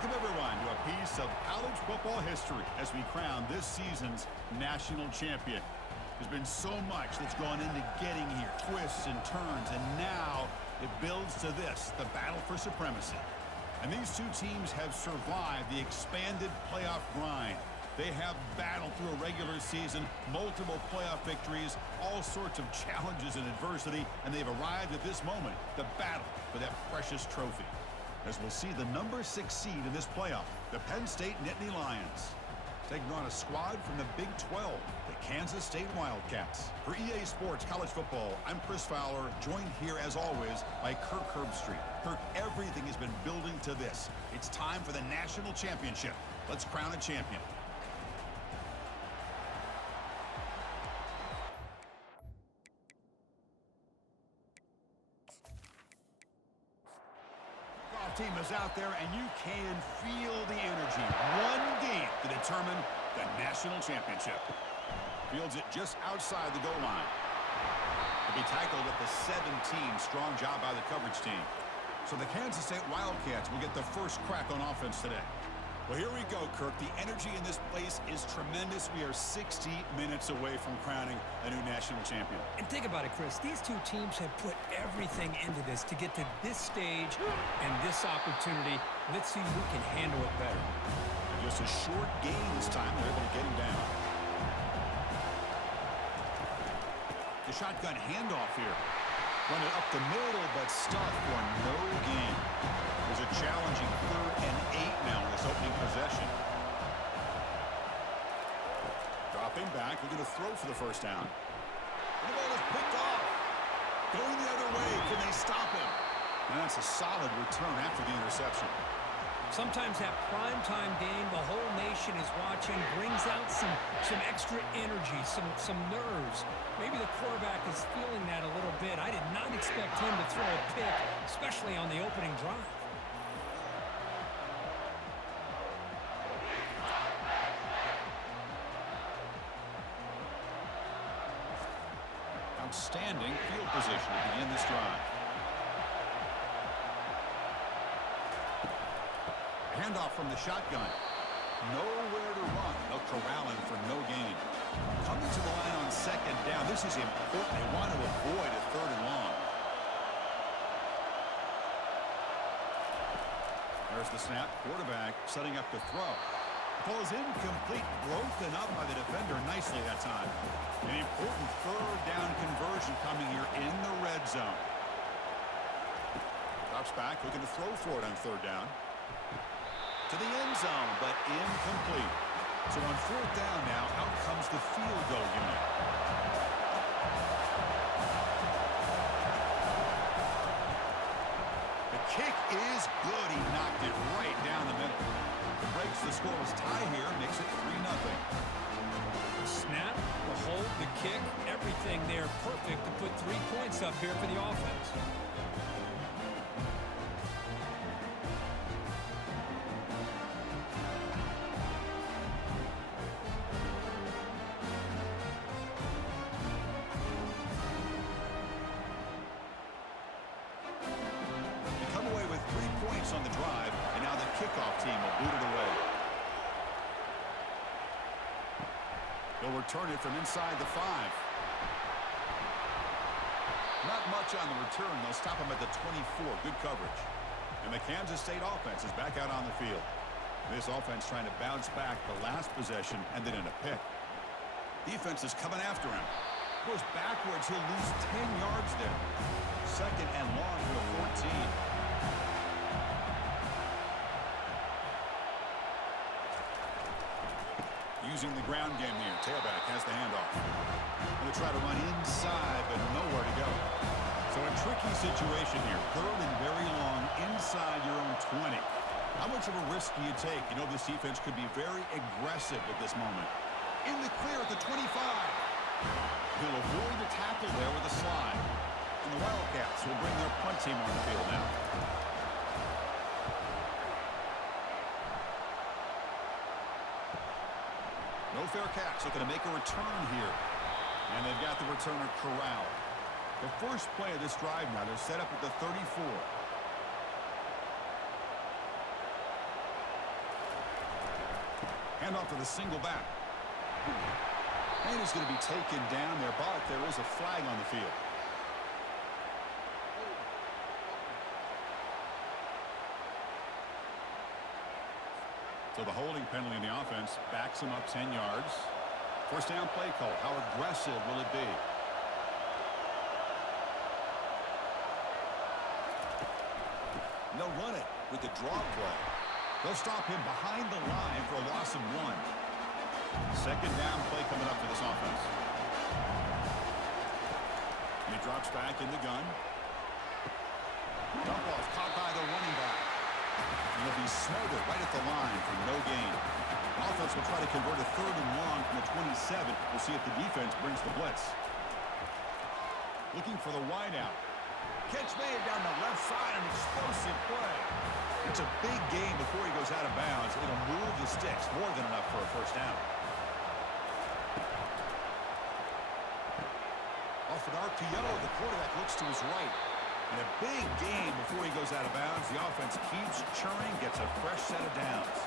Welcome, everyone, to a piece of college football history as we crown this season's national champion. There's been so much that's gone into getting here, twists and turns, and now it builds to this, the battle for supremacy. And these two teams have survived the expanded playoff grind. They have battled through a regular season, multiple playoff victories, all sorts of challenges and adversity, and they've arrived at this moment, the battle for that precious trophy. As we'll see the number 6 seed in this playoff, the Penn State Nittany Lions, taking on a squad from the Big 12, the Kansas State Wildcats. For EA Sports College Football, I'm Chris Fowler, joined here as always by Kirk Herbstreit. Kirk, everything has been building to this. It's time for the national championship. Let's crown a champion. Team is out there, and you can feel the energy. One game to determine the national championship. Fields it just outside the goal line. To be tackled at the 17. Strong job by the coverage team. So the Kansas State Wildcats will get the first crack on offense today. Well, here we go, Kirk. The energy in this place is tremendous. We are 60 minutes away from crowning a new national champion. And think about it, Chris. These two teams have put everything into this to get to this stage and this opportunity. Let's see who can handle it better. And just a short gain this time. They're able to get him down. The shotgun handoff here. Running up the middle, but stuffed for no gain. There's a challenging 3rd and 8 now in this opening possession. Dropping back, we're going to throw for the first down. And the ball is picked off. Going the other way, can they stop him? And that's a solid return after the interception. Sometimes that primetime game, the whole nation is watching, brings out some extra energy, some nerves. Maybe the quarterback is feeling that a little bit. I did not expect him to throw a pick, especially on the opening drive. Outstanding field position to begin this drive. Handoff from the shotgun. Nowhere to run. They'll corral him for no gain. Coming to the line on 2nd down. This is important. They want to avoid a 3rd and long. There's the snap. Quarterback setting up to throw. The ball is incomplete. Broken up by the defender nicely that time. An important 3rd down conversion coming here in the red zone. Drops back. Looking to throw for it on 3rd down. To the end zone, but incomplete. So on 4th down now, out comes the field goal unit. The kick is good. He knocked it right down the middle. It breaks the scoreless tie here, makes it 3-0. The snap, the hold, the kick, everything there perfect to put 3 points up here for the offense. On the drive, and now the kickoff team will boot it away. They'll return it from inside the 5. Not much on the return. They'll stop him at the 24. Good coverage. And the Kansas State offense is back out on the field. This offense trying to bounce back the last possession and then in a pick. Defense is coming after him. Goes backwards. He'll lose 10 yards there. 2nd and long to the 14. Using the ground game here. Tailback has the handoff. Going to try to run inside, but nowhere to go. So a tricky situation here. 3rd and very long inside your own 20. How much of a risk do you take? You know this defense could be very aggressive at this moment. In the clear at the 25. He'll avoid the tackle there with a slide. And the Wildcats will bring their punt team on the field now. No fair catch. Looking to make a return here. And they've got the returner corralled. The first play of this drive now, they're set up at the 34. Handoff to the single back. And he's going to be taken down there, but there is a flag on the field. So the holding penalty in the offense backs him up 10 yards. First down play call. How aggressive will it be? And they'll run it with the draw play. They'll stop him behind the line for a loss of 1. Second down play coming up for this offense. And he drops back in the gun. Dump off caught by the running back. And he'll be smothered right at the line for no gain. Offense will try to convert a 3rd and long from the 27. We'll see if the defense brings the blitz. Looking for the wideout. Catch made down the left side, an explosive play. It's a big game before he goes out of bounds. It'll move the sticks, more than enough for a first down. Off an RPO, the quarterback looks to his right. And a big game before he goes out of bounds. The offense keeps churning, gets a fresh set of downs.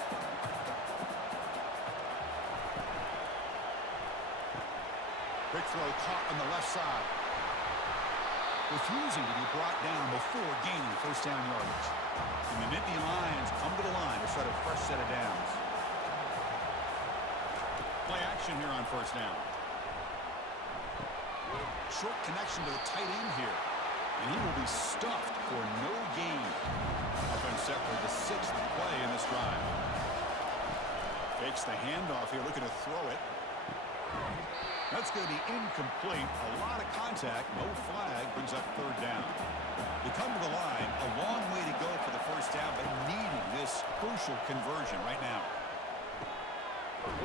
Quick throw caught on the left side. Refusing to be brought down before gaining first down yardage. And the Nittany Lions come to the line to set a fresh set of downs. Play action here on first down. Short connection to the tight end here. And he will be stuffed for no gain. Offense set for the 6th play in this drive. Fakes the handoff here, looking to throw it. That's going to be incomplete. A lot of contact, no flag, brings up 3rd down. They come to the line, a long way to go for the first down, but needing this crucial conversion right now.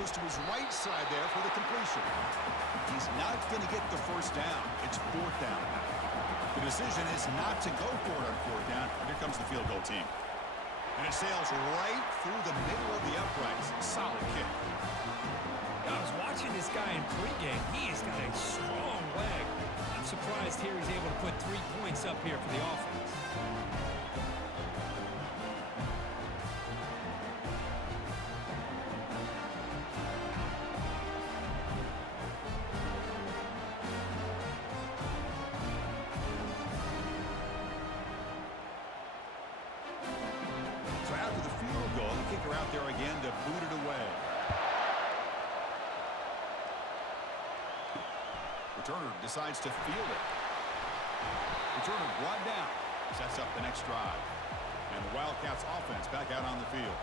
Goes to his right side there for the completion. He's not going to get the first down. It's 4th down. The decision is not to go for it on 4th down. Here comes the field goal team. And it sails right through the middle of the uprights. Solid kick. I was watching this guy in pregame. He has got a strong leg. I'm surprised here he's able to put 3 points up here for the offense. So after the field goal, the kicker out there again to boot it away. Returner decides to field it. Returner brought down. Sets up the next drive. And the Wildcats offense back out on the field.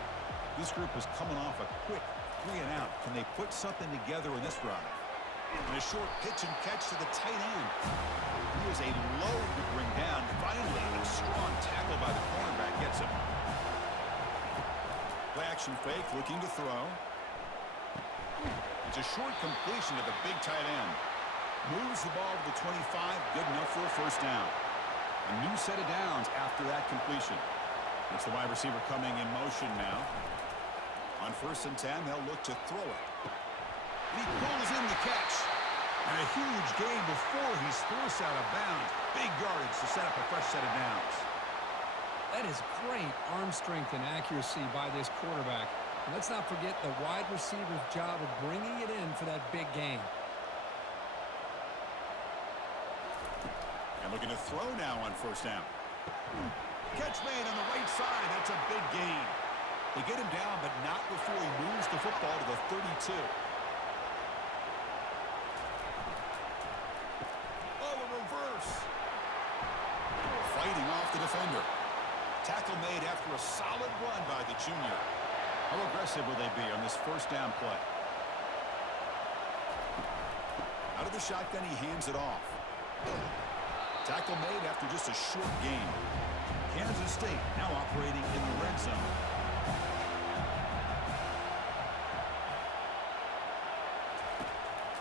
This group is coming off a quick 3 and out. Can they put something together in this drive? And a short pitch and catch to the tight end. He was a load to bring down. Finally, a strong tackle by the cornerback gets him. Play action fake, looking to throw. It's a short completion to the big tight end. Moves the ball to the 25, good enough for a first down. A new set of downs after that completion. It's the wide receiver coming in motion now. On 1st and 10, they'll look to throw it. He pulls in the catch. And a huge gain before he's forced out of bounds. Big yardage to set up a fresh set of downs. That is great arm strength and accuracy by this quarterback. And let's not forget the wide receiver's job of bringing it in for that big gain. And looking to throw now on 1st down. Catch made on the right side. That's a big gain. They get him down, but not before he moves the football to the 32. Oh, a reverse. Fighting off the defender. Tackle made after a solid run by the junior. How aggressive will they be on this first down play? Out of the shotgun, he hands it off. Tackle made after just a short gain. Kansas State now operating in the red zone.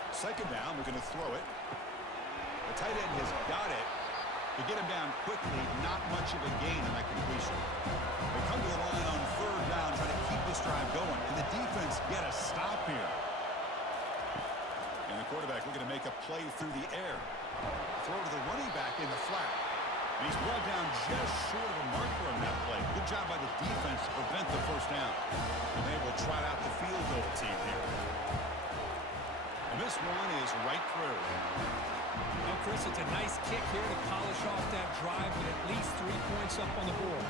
Second down, they're going to throw it. The tight end has got it. They get him down quickly, not much of a gain in that completion. They come to the line on 3rd down, trying to keep this drive going. And the defense get a stop here. And the quarterback looking to make a play through the air. Throw to the running back in the flat. And he's brought down just short of a marker on that play. Good job by the defense to prevent the first down. And they will trot out the field goal team. right through. Well, Chris, it's a nice kick here to polish off that drive with at least 3 points up on the board.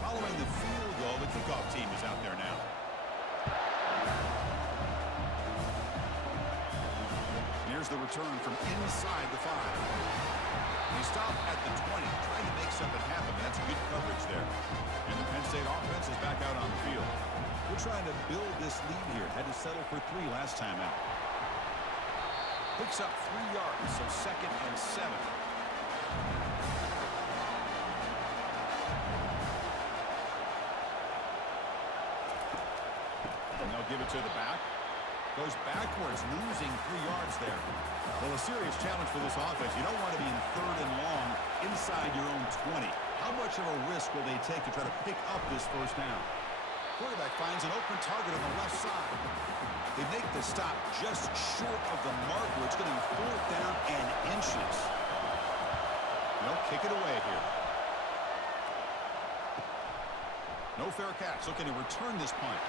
Following the field goal, the kickoff team is out there now. Here's the return from inside the 5. They stop at the 20, trying to make something happen. That's good coverage there. And the Penn State offense is back out on the field. We're trying to build this lead here. Had to settle for 3 last time out. Picks up 3 yards, so 2nd and 7. And they'll give it to the back. Goes backwards, losing 3 yards there. Well, a serious challenge for this offense. You don't want to be in 3rd and long inside your own 20. How much of a risk will they take to try to pick up this first down? Quarterback finds an open target on the left side. They make the stop just short of the marker. It's going to be 4th down and inches. They'll kick it away here. No fair catch. Looking to return this punt.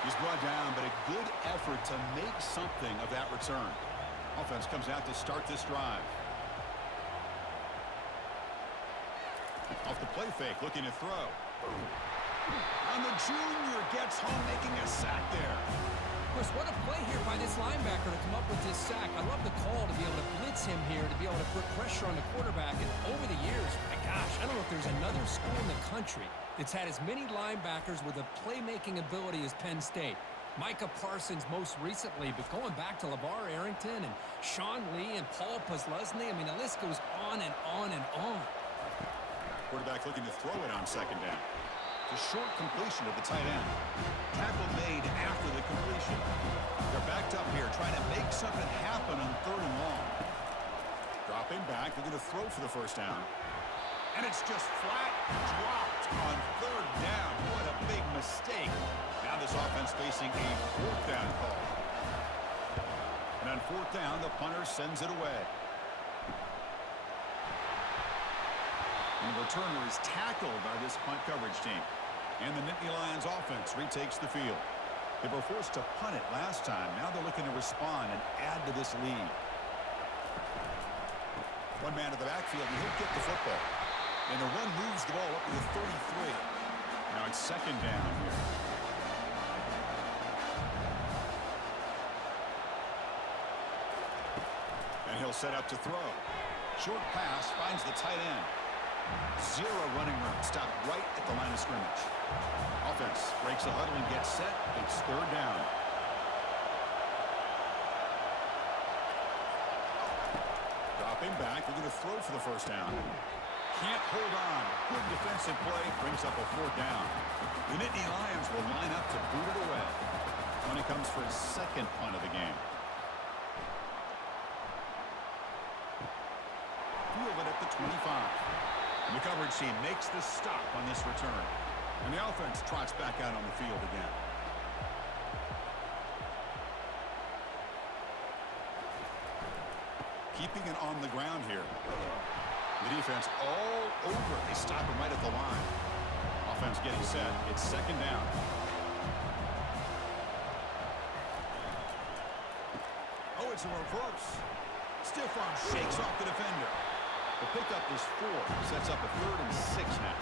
He's brought down, but a good effort to make something of that return. Offense comes out to start this drive. Off the play fake, looking to throw. And the junior gets home, making a sack there. Chris, what a play here by this linebacker to come up with this sack. I love the call to be able to blitz him here, to be able to put pressure on the quarterback. And over the years, my gosh, I don't know if there's another school in the country that's had as many linebackers with a playmaking ability as Penn State. Micah Parsons most recently, but going back to LeVar Arrington and Sean Lee and Paul Posluszny, I mean, the list goes on and on and on. Quarterback looking to throw it on 2nd down. The short completion of the tight end. Tackle made after the completion. They're backed up here, trying to make something happen on 3rd and long. Dropping back, they're going to throw for the first down. And it's just flat dropped on 3rd down. What a big mistake. Now this offense facing a 4th down call. And on 4th down, the punter sends it away. And the returner is tackled by this punt coverage team. And the Nittany Lions offense retakes the field. They were forced to punt it last time. Now they're looking to respond and add to this lead. One man at the backfield, and he'll get the football. And the run moves the ball up to the 33. Now it's 2nd down here. And he'll set up to throw. Short pass finds the tight end. 0 running room. Stopped right at the line of scrimmage. Offense breaks the huddle and gets set. It's 3rd down. Dropping back. We're going to throw for the first down. Can't hold on. Good defensive play. Brings up a 4th down. The Nittany Lions will line up to boot it away. When it comes for his 2nd punt of the game. Fielded at the 25. And the coverage team makes the stop on this return. And the offense trots back out on the field again. Keeping it on the ground here. The defense all over. They stop him right at the line. Offense getting set. It's 2nd down. Oh, it's a reverse. Stiff arm shakes off the defender. The pickup is 4. Sets up a 3rd and 6 now.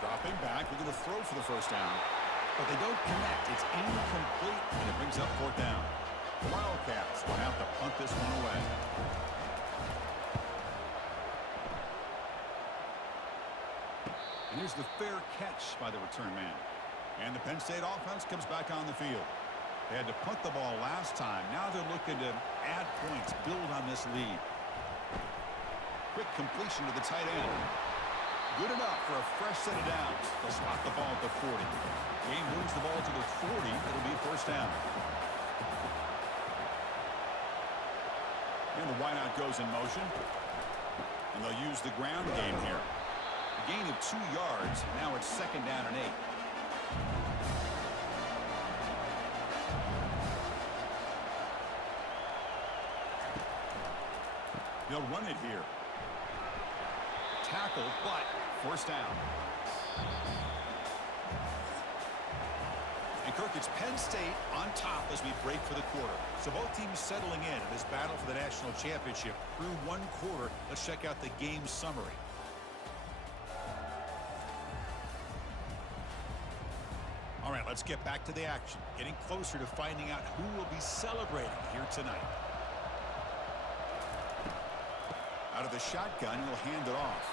Dropping back. We're going to throw for the first down. But they don't connect. It's incomplete, and it brings up 4th down. The Wildcats will have to punt this one away. And here's the fair catch by the return man. And the Penn State offense comes back on the field. They had to punt the ball last time. Now they're looking to add points, build on this lead. Quick completion to the tight end. Good enough for a fresh set of downs. They'll spot the ball at the 40. Game moves the ball to the 40. It'll be 1st down. And the wideout goes in motion. And they'll use the ground game here. A gain of 2 yards. Now it's 2nd down and 8. They'll run it here. Tackle, but first down. And Kirk, it's Penn State on top as we break for the quarter. So both teams settling in this battle for the national championship through one quarter. Let's check out the game summary. All right, let's get back to the action. Getting closer to finding out who will be celebrating here tonight. Out of the shotgun, he'll hand it off.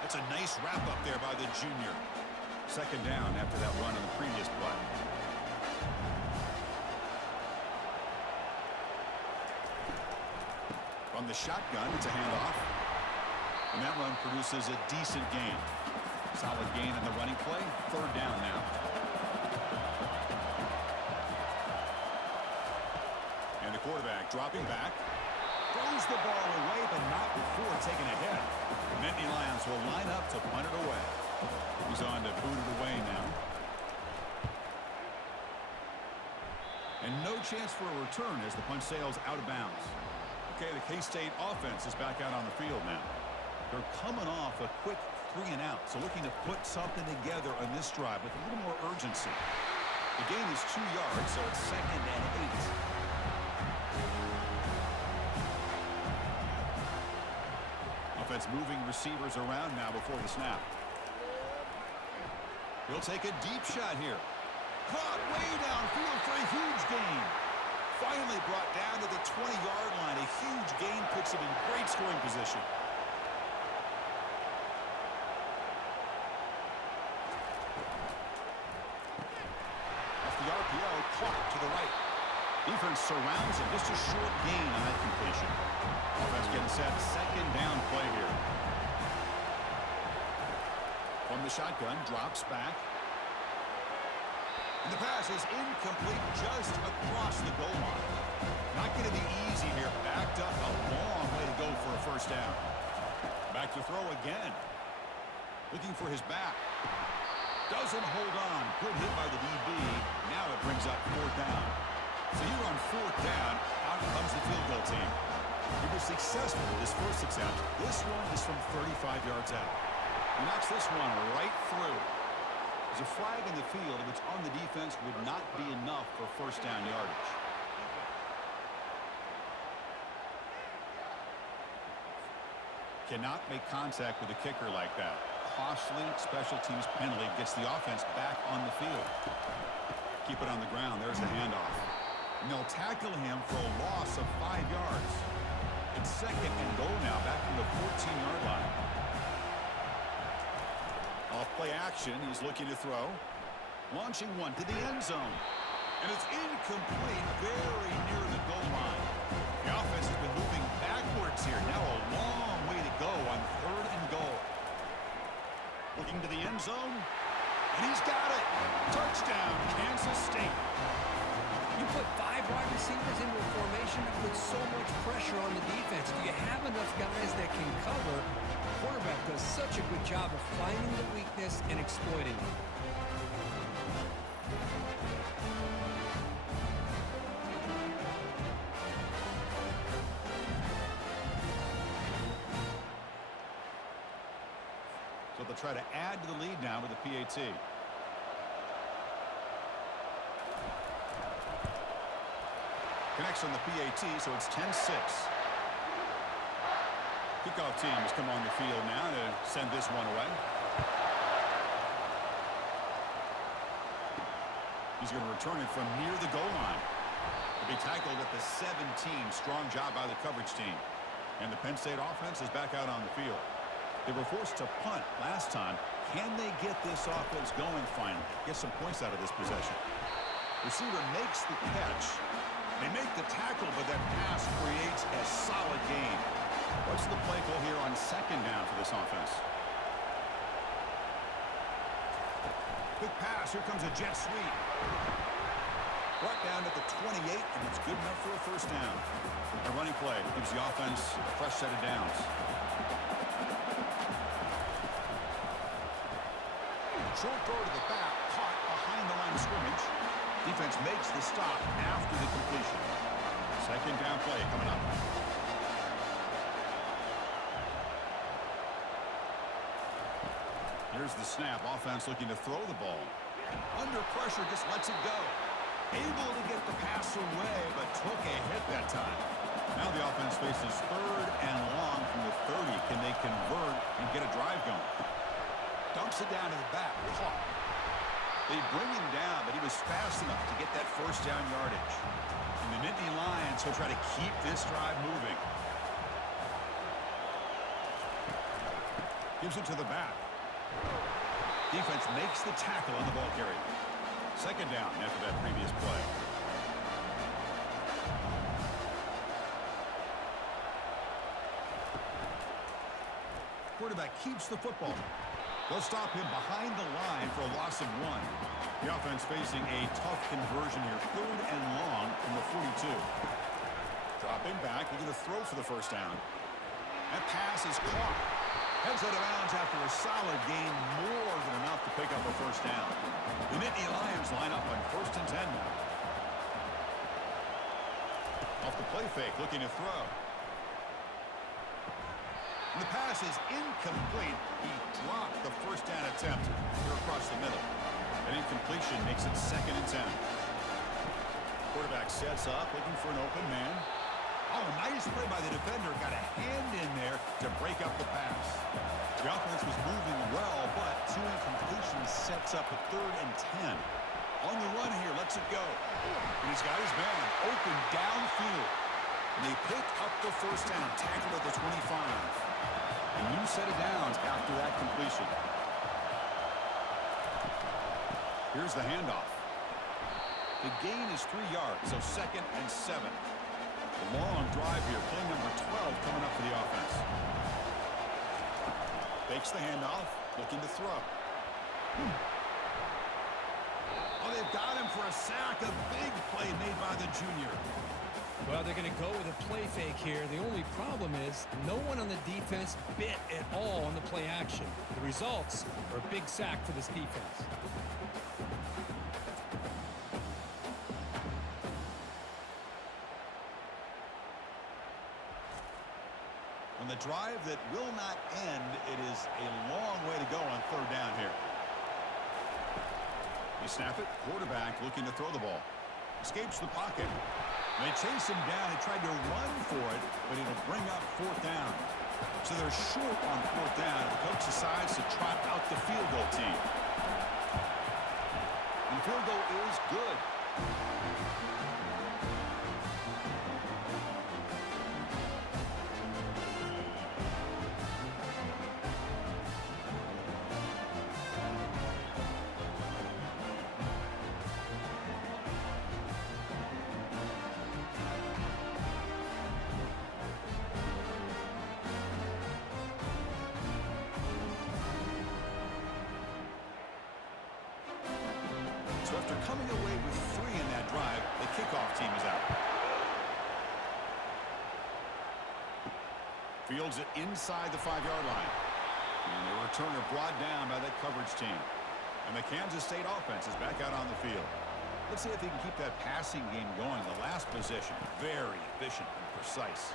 That's a nice wrap up there by the junior. Second down after that run on the previous play. From the shotgun, it's a handoff. And that run produces a decent gain. Solid gain on the running play. Third down now. And the quarterback dropping back. Throws the ball away, but not before taking a hit. The Nittany Lions will line up to punt it away. He's on to boot it away now. And no chance for a return as the punt sails out of bounds. Okay, the K-State offense is back out on the field now. They're coming off a quick 3-and-out, so looking to put something together on this drive with a little more urgency. The gain is 2 yards, so it's 2nd and 8. Offense moving receivers around now before the snap. He'll take a deep shot here. Caught way downfield for a huge gain. Finally brought down to the 20-yard line. A huge gain puts him in great scoring position. Off the RPO, caught to the right. Defense surrounds him. Just a short gain on that completion. Offense getting set. Second down play here. From the shotgun, drops back. And the pass is incomplete just across the goal line. Not going to be easy here. Backed up a long way to go for a first down. Back to throw again. Looking for his back. Doesn't hold on. Good hit by the DB. Now it brings up fourth down. So here on fourth down, out comes the field goal team. He was successful with his first attempt. This one is from 35 yards out. He knocks this one right through. There's a flag in the field which on the defense would not be enough for first down yardage. Cannot make contact with a kicker like that. Costly special teams penalty gets the offense back on the field. Keep it on the ground. There's the handoff. And they'll tackle him for a loss of 5 yards. It's 2nd and goal now, back from the 14-yard line. Off play action, he's looking to throw. Launching one to the end zone. And it's incomplete, very near the goal line. The offense has been moving backwards here. Now a long way to go on 3rd and goal. Looking to the end zone. And he's got it. Touchdown, Kansas State. You put 5 wide receivers into a formation that puts so much pressure on the defense. Do you have enough guys that can cover? Quarterback does such a good job of finding the weakness and exploiting it. So they'll try to add to the lead now with the PAT. Connects on the PAT, so it's 10-6. Kickoff team has come on the field now to send this one away. He's going to return it from near the goal line. He'll be tackled at the 17. Strong job by the coverage team. And the Penn State offense is back out on the field. They were forced to punt last time. Can they get this offense going finally? Get some points out of this possession. Receiver makes the catch. They make the tackle, but that pass creates a solid gain. What's the play call here on 2nd down for this offense? Quick pass. Here comes a jet sweep. Brought down at the 28, and it's good enough for a first down. A running play gives the offense a fresh set of downs. Short throw to the back, caught behind the line of scrimmage. Defense makes the stop after the completion. Second down play coming up. Here's the snap. Offense looking to throw the ball. Under pressure, just lets it go. Able to get the pass away, but took a hit that time. Now the offense faces 3rd and long from the 30. Can they convert and get a drive going? Dumps it down to the back. Caught. They bring him down, but he was fast enough to get that first down yardage. And the Nittany Lions will try to keep this drive moving. Gives it to the back. Defense makes the tackle on the ball carrier. 2nd down after that previous play. Quarterback keeps the football. They'll stop him behind the line for a loss of 1. The offense facing a tough conversion here. 3rd and long from the 42. Dropping back. We're going to throw for the first down. That pass is caught. Heads out of bounds after a solid gain, more than enough to pick up a first down. The Nittany Lions line up on 1st and 10 now. Off the play fake, looking to throw. And the pass is incomplete. He dropped the first down attempt here across the middle. An incompletion makes it 2nd and 10. Quarterback sets up, looking for an open man. Oh, nice play by the defender. Got a hand in there to break up the pass. The offense was moving well, but 2 incompletions sets up a 3rd and 10. On the run here, lets it go. And he's got his man open downfield. And they pick up the first down, tackled at the 25. A new set of downs after that completion. Here's the handoff. The gain is 3 yards, so 2nd and 7. A long drive here. Play number 12 coming up for the offense. Fakes the handoff, looking to throw. Oh, they've got him for a sack. A big play made by the junior. Well, they're going to go with a play fake here. The only problem is no one on the defense bit at all on the play action. The results are a big sack for this defense. On the drive that will not end, it is a long way to go on 3rd down here. You snap it. Quarterback looking to throw the ball. Escapes the pocket. And they chase him down. He tried to run for it, but it'll bring up 4th down. So they're short on 4th down. The coach decides to trot out the field goal team. And the field goal is good. So after coming away with 3 in that drive, the kickoff team is out. Fields it inside the 5-yard line. And the returner brought down by that coverage team. And the Kansas State offense is back out on the field. Let's see if they can keep that passing game going. The last possession, very efficient and precise.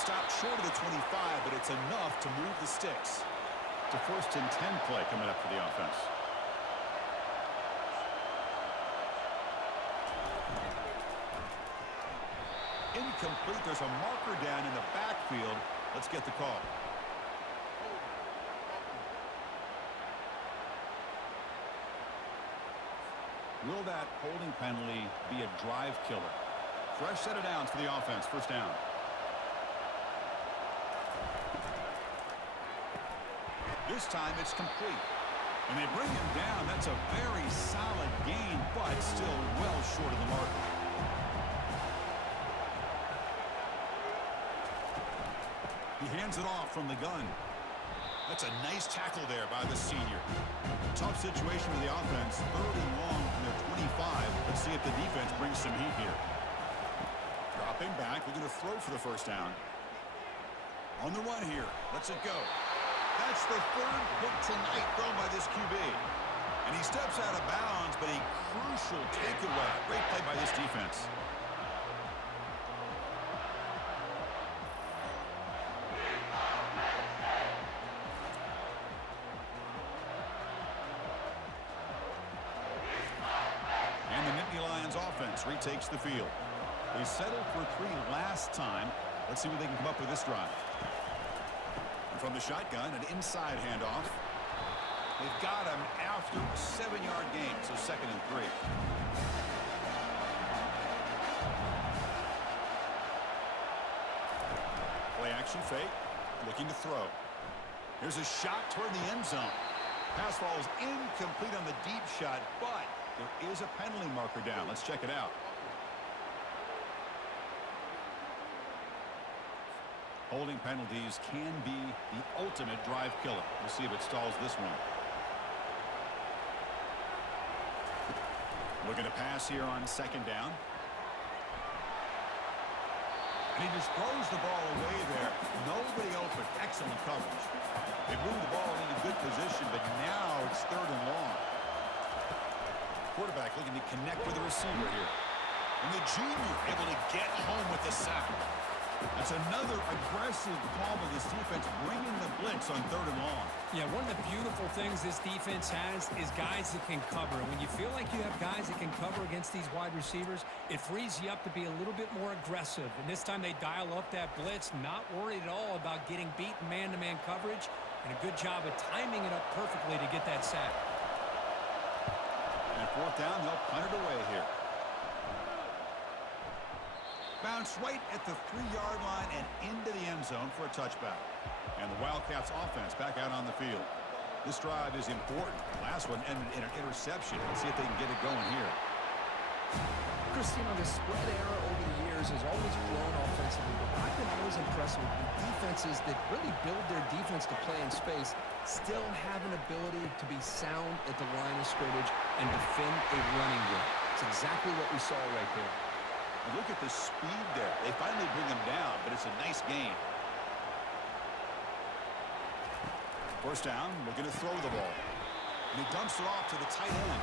Stopped short of the 25, but it's enough to move the sticks. It's a 1st and 10 play coming up for the offense. Incomplete. There's a marker down in the backfield. Let's get the call. Will that holding penalty be a drive killer? Fresh set of downs for the offense. 1st down. This time it's complete. And they bring him down. That's a very solid gain, but still well short of the marker. He hands it off from the gun. That's a nice tackle there by the senior. Tough situation for the offense. 3rd and long from their 25. Let's see if the defense brings some heat here. Dropping back. We're going to throw for the first down. On the run here. Lets it go. That's the 3rd hit tonight thrown by this QB. And he steps out of bounds, but a crucial takeaway. Great play by this defense. takes the field. They settled for 3 last time. Let's see what they can come up with this drive. And from the shotgun, an inside handoff. They've got him after a 7-yard gain, so 2nd and 3. Play action fake, looking to throw. Here's a shot toward the end zone. Pass falls incomplete on the deep shot, but there is a penalty marker down. Let's check it out. Holding penalties can be the ultimate drive killer. We'll see if it stalls this one. Looking to pass here on 2nd down. And he just throws the ball away there. Nobody open. Excellent coverage. They moved the ball into good position, but now it's 3rd and long. Quarterback looking to connect with the receiver here. And the junior able to get home with the sack. That's another aggressive call by this defense, bringing the blitz on 3rd and long. Yeah, one of the beautiful things this defense has is guys that can cover. When you feel like you have guys that can cover against these wide receivers, it frees you up to be a little bit more aggressive. And this time they dial up that blitz, not worried at all about getting beat in man-to-man coverage, and a good job of timing it up perfectly to get that sack. And 4th down, they'll punt it away here. Bounce right at the 3-yard line and into the end zone for a touchback. And the Wildcats offense back out on the field. This drive is important. Last one ended in an interception. Let's see if they can get it going here. Chris, the spread era over the years has always grown offensively, but I've been always impressed with the defenses that really build their defense to play in space, still have an ability to be sound at the line of scrimmage and defend a running game. It's exactly what we saw right there. And look at the speed there. They finally bring him down, but it's a nice gain. 1st down, looking to throw the ball. And he dumps it off to the tight end.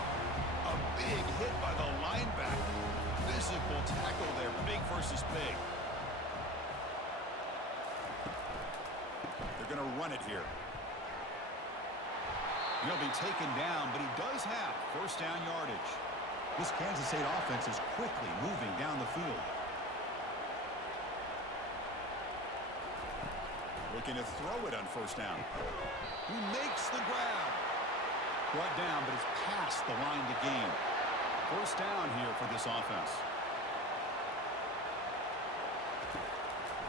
A big hit by the linebacker. Physical tackle there, big versus big. They're going to run it here. He'll be taken down, but he does have 1st down yardage. This Kansas State offense is quickly moving down the field. Looking to throw it on 1st down. He makes the grab. Brought down, but it's past the line to gain. 1st down here for this offense.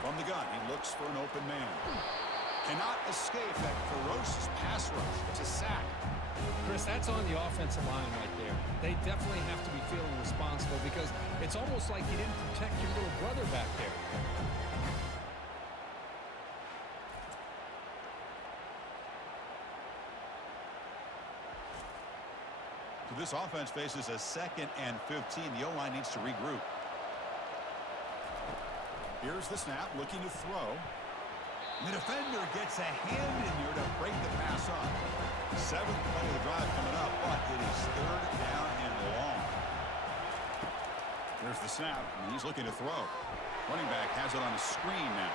From the gun, he looks for an open man. Cannot escape that ferocious pass rush. It's a sack. Chris, that's on the offensive line right there. They definitely have to be feeling responsible because it's almost like you didn't protect your little brother back there. So this offense faces a 2nd and 15. The O-line needs to regroup. Here's the snap, looking to throw. And the defender gets a hand in here to break the pass up. 7th play of the drive coming up, but it is 3rd down and long. There's the snap, and he's looking to throw. Running back has it on the screen now.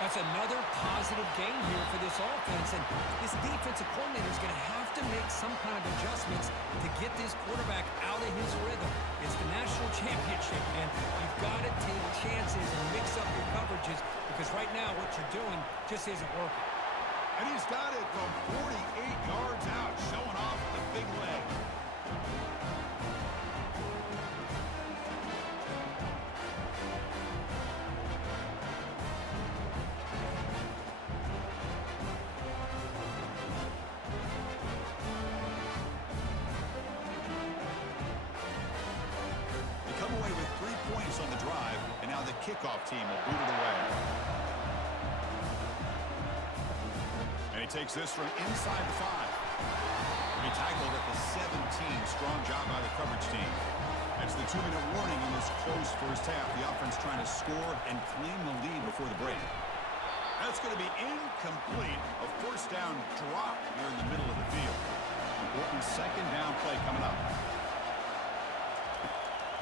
That's another positive gain here for this offense, and this defensive coordinator is going to have to make some kind of adjustments to get this quarterback out of his rhythm. It's the national championship, and you've got to take chances and mix up your coverages because right now what you're doing just isn't working. And he's got it from 48 yards out, showing off the big leg. They come away with 3 points on the drive, and now the kickoff team will boot it away. And he takes this from inside the 5. He tackled at the 17. Strong job by the coverage team. That's the 2-minute warning in this close 1st half. The offense trying to score and claim the lead before the break. That's going to be incomplete. A 1st down drop here in the middle of the field. Important 2nd down play coming up.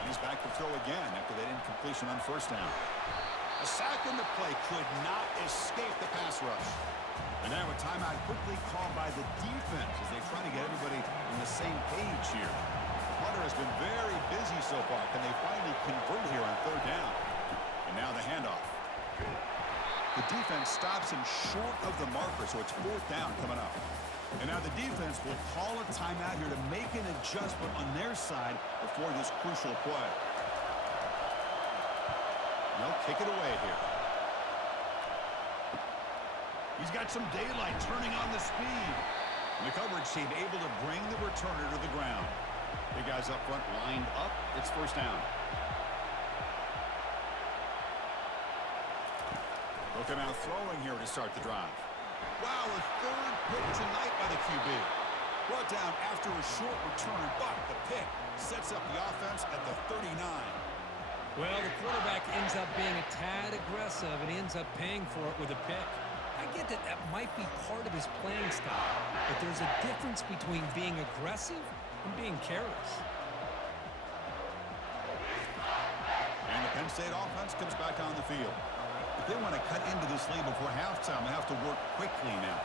And he's back to throw again after that incompletion on 1st down. A sack in the play could not escape the pass rush. And now a timeout quickly called by the defense as they try to get everybody on the same page here. Punter has been very busy so far. Can they finally convert here on third down? And now the handoff. The defense stops him short of the marker, so it's fourth down coming up. And now the defense will call a timeout here to make an adjustment on their side before this crucial play. They'll kick it away here. He's got some daylight turning on the speed. And the coverage team able to bring the returner to the ground. The guys up front lined up. It's first down. Look at now throwing here to start the drive. Wow, a third pick tonight by the QB. Brought down after a short return, but the pick sets up the offense at the 39. Well, the quarterback ends up being a tad aggressive and ends up paying for it with a pick. I get that that might be part of his playing style, but there's a difference between being aggressive and being careless. And the Penn State offense comes back on the field. If they want to cut into this lead before halftime, they have to work quickly now.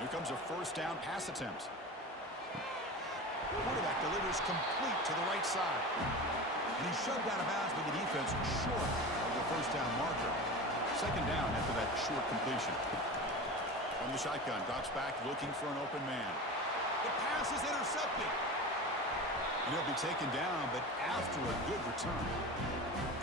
Here comes a first down pass attempt. Quarterback delivers complete to the right side. And he's shoved out of bounds by the defense short of the first down marker. Second down after that short completion. From the shotgun, drops back looking for an open man. The pass is intercepted. And he'll be taken down, but after a good return.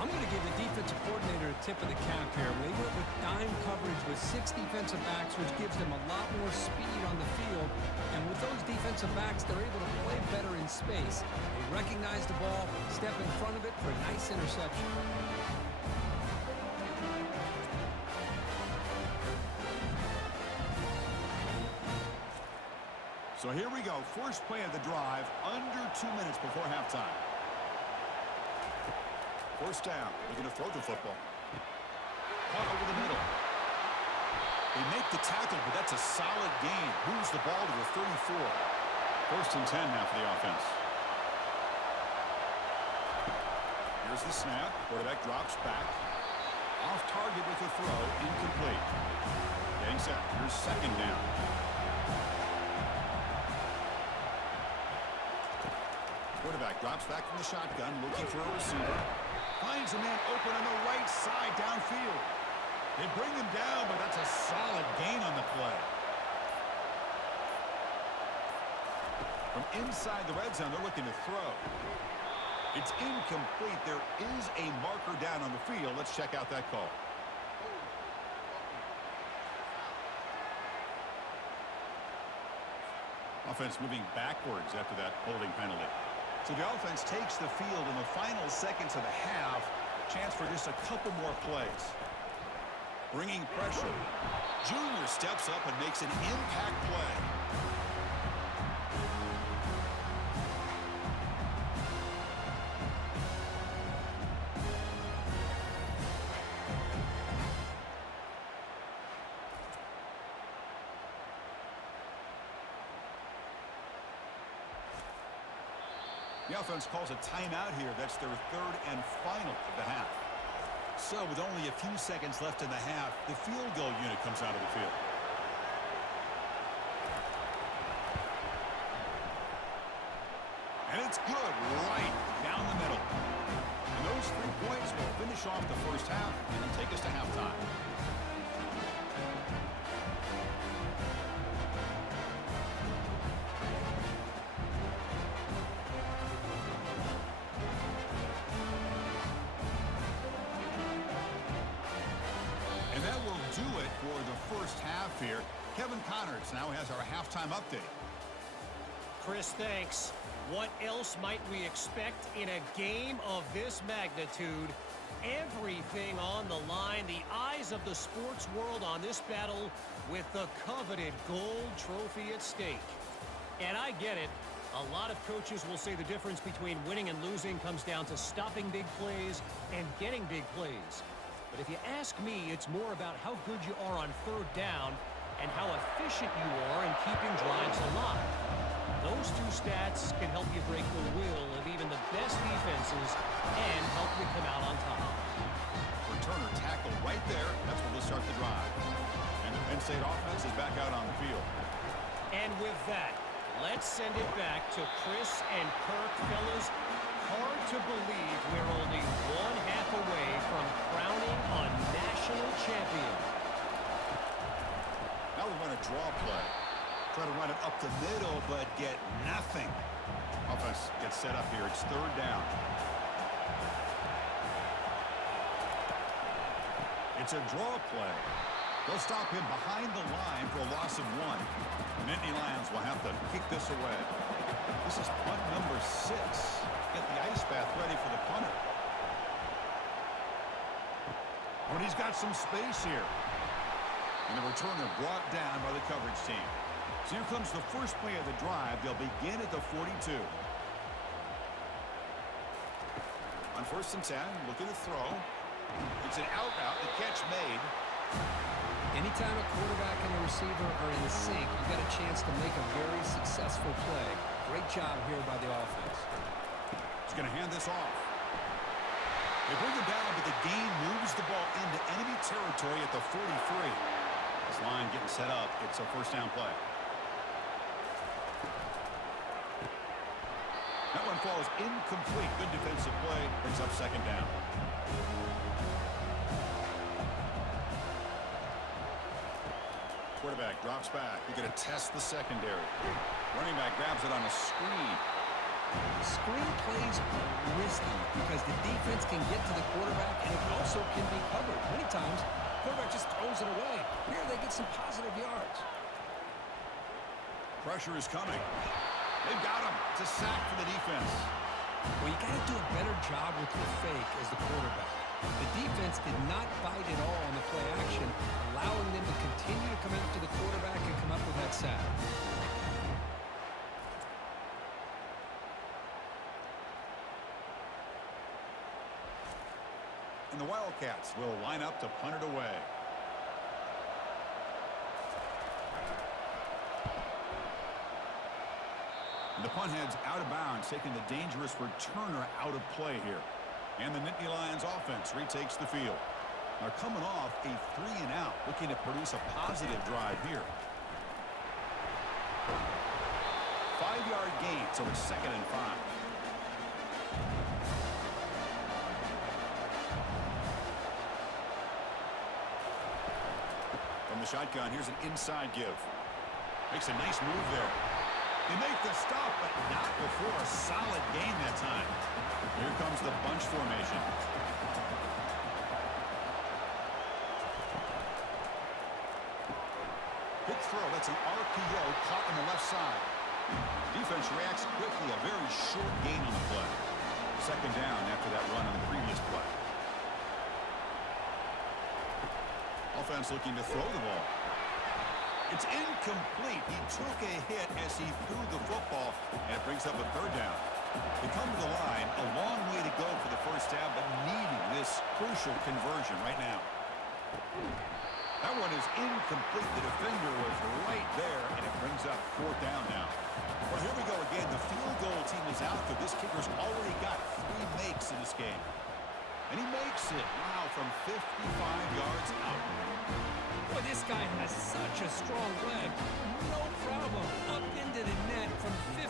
I'm going to give the defensive coordinator a tip of the cap here. They went with dime coverage with 6 defensive backs, which gives them a lot more speed on the field. And with those defensive backs, they're able to play better in space. They recognize the ball, step in front of it for a nice interception. So here we go. First play of the drive, under 2 minutes before halftime. First down. They're going to throw the football. Caught over the middle. They make the tackle, but that's a solid gain. Moves the ball to the 34. First and 10 now for the offense. Here's the snap. Quarterback drops back. Off target with the throw. Incomplete. Getting set. Here's second down. Quarterback drops back from the shotgun, looking for a receiver. Finds a man open on the right side downfield. They bring him down, but that's a solid gain on the play. From inside the red zone, they're looking to throw. It's incomplete. There is a marker down on the field. Let's check out that call. Offense moving backwards after that holding penalty. So the offense takes the field in the final seconds of the half. Chance for just a couple more plays. Bringing pressure. Junior steps up and makes an impact play. The offense calls a timeout here. That's their third and final of the half. So with only a few seconds left in the half, the field goal unit comes out of the field. And it's good right down the middle. And those 3 points will finish off the first half and take us to halftime. Do it for the first half here. Kevin Connors now has our halftime update. Chris, thanks. What else might we expect in a game of this magnitude? Everything on the line, the eyes of the sports world on this battle with the coveted gold trophy at stake. And I get it. A lot of coaches will say the difference between winning and losing comes down to stopping big plays and getting big plays. But if you ask me, it's more about how good you are on third down and how efficient you are in keeping drives alive. Those 2 stats can help you break the will of even the best defenses and help you come out on top. Returner tackle right there. That's where they'll start the drive. And the Penn State offense is back out on the field. And with that, Let's send it back to Chris and Kirk. Fellas, hard to believe we're only one half away from crowning a national champion. Now we run a draw play. Try to run it up the middle, but get nothing. Offense gets set up here. It's third down. It's a draw play. They'll stop him behind the line for a loss of 1. The Nittany Lions will have to kick this away. This is punt number 6. Get the ice bath ready for the punter. But he's got some space here. And the returner brought down by the coverage team. So here comes the first play of the drive. They'll begin at the 42. On 1st and 10, looking to throw. It's an out route. The catch made. Anytime a quarterback and a receiver are in the sync, you've got a chance to make a very successful play. Great job here by the offense. He's going to hand this off. They bring him down, but the gain moves the ball into enemy territory at the 43. This line getting set up. It's a first down play. That one falls incomplete. Good defensive play. Brings up second down. Quarterback drops back. You're going to test the secondary. Running back grabs it on a screen. Screen plays are risky because the defense can get to the quarterback and it also can be covered. Many times, the quarterback just throws it away. Here they get some positive yards. Pressure is coming. They've got him. It's a sack for the defense. Well, you got to do a better job with your fake as the quarterback. The defense did not bite at all on the play action, allowing them to continue to come after the quarterback and come up with that sack. And the Wildcats will line up to punt it away. And the punt heads out of bounds, taking the dangerous returner out of play here. And the Nittany Lions offense retakes the field. They're coming off a 3-and-out, looking to produce a positive drive here. 5-yard gain, so it's 2nd and 5. From the shotgun, here's an inside give. Makes a nice move there. They make the stop, but not before a solid gain that time. Here comes the bunch formation. Big throw. That's an RPO caught on the left side. Defense reacts quickly. A very short gain on the play. 2nd down after that run on the previous play. Offense looking to throw the ball. It's incomplete. He took a hit as he threw the football, and it brings up a 3rd down. They come to the line, a long way to go for the first down, but needing this crucial conversion right now. That one is incomplete. The defender was right there, and it brings up 4th down now. Well, here we go again. The field goal team is out there. This kicker's already got 3 makes in this game. And he makes it, wow, from 55 yards out. Boy, this guy has such a strong leg. No problem. Up into the net from 50+.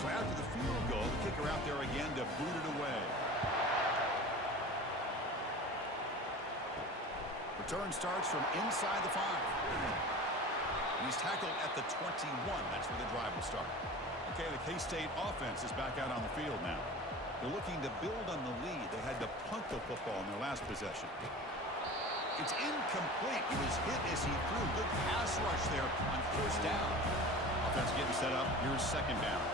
So after the field goal, the kicker out there again to boot it away. Return starts from inside the 5. And he's tackled at the 21. That's where the drive will start. Okay, the K-State offense is back out on the field now. They're looking to build on the lead. They had to punt the football in their last possession. It's incomplete. He was hit as he threw. Good pass rush there on 1st down. Offense getting set up. Here's 2nd down.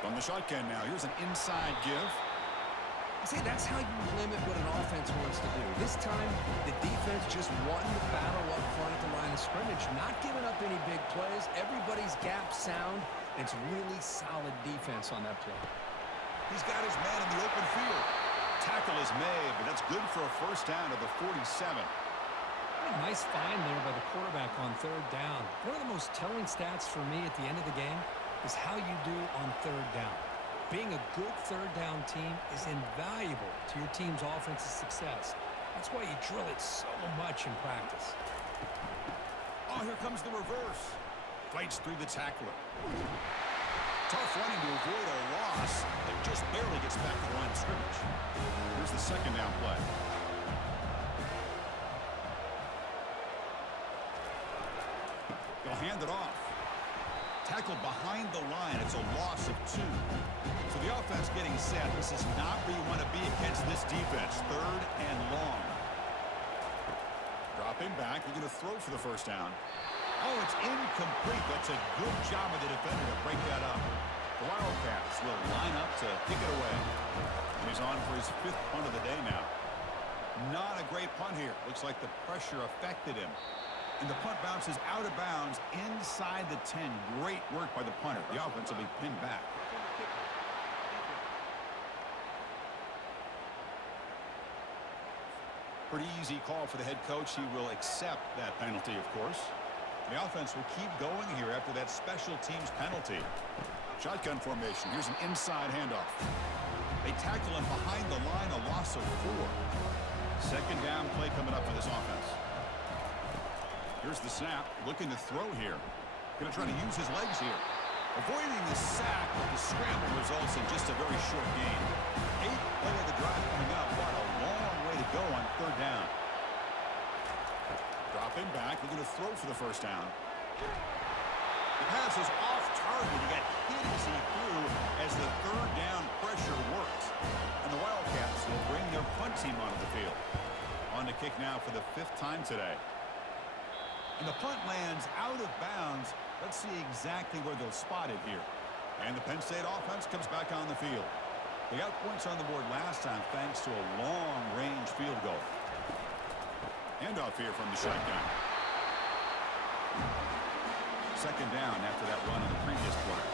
From the shotgun now. Here's an inside give. See, that's how you limit what an offense wants to do. This time, the defense just won the battle up front at the line of scrimmage, not giving up any big plays. Everybody's gap sound. It's really solid defense on that play. He's got his man in the open field. tackle is made, but that's good for a first down to the 47. A nice find there by the quarterback on third down. One of the most telling stats for me at the end of the game is how you do on third down. Being a good third down team is invaluable to your team's offensive success. That's why you drill it so much in practice. Oh, here comes the reverse. Fights through the tackler. Tough running to avoid a loss. It just barely gets back to the line of scrimmage. Here's the second down play. They'll hand it off. Tackled behind the line. It's a loss of 2. So the offense getting set. This is not where you want to be against this defense. Third and long. Dropping back. We're going to throw for the first down. Oh, it's incomplete. That's a good job of the defender to break that up. The Wildcats will line up to kick it away. And he's on for his 5th punt of the day now. Not a great punt here. Looks like the pressure affected him. And the punt bounces out of bounds inside the 10. Great work by the punter. The offense will be pinned back. Pretty easy call for the head coach. He will accept that penalty, of course. The offense will keep going here after that special teams penalty. Shotgun formation. Here's an inside handoff. They tackle him behind the line, a loss of 4. Second down play coming up for this offense. Here's the snap. Looking to throw here. Going to try to use his legs here. Avoiding the sack, but the scramble results in just a very short gain. 8th play of the drive coming up. What a long way to go on third down. Dropping back. We're going to throw for the first down. The pass is off target. He got hit as he threw as the third down pressure worked. And the Wildcats will bring their punt team onto the field. On to kick now for the 5th time today. And the punt lands out of bounds. Let's see exactly where they'll spot it here. And the Penn State offense comes back on the field. They got points on the board last time thanks to a long-range field goal. Handoff here from the shotgun. Second down after that run on the previous play.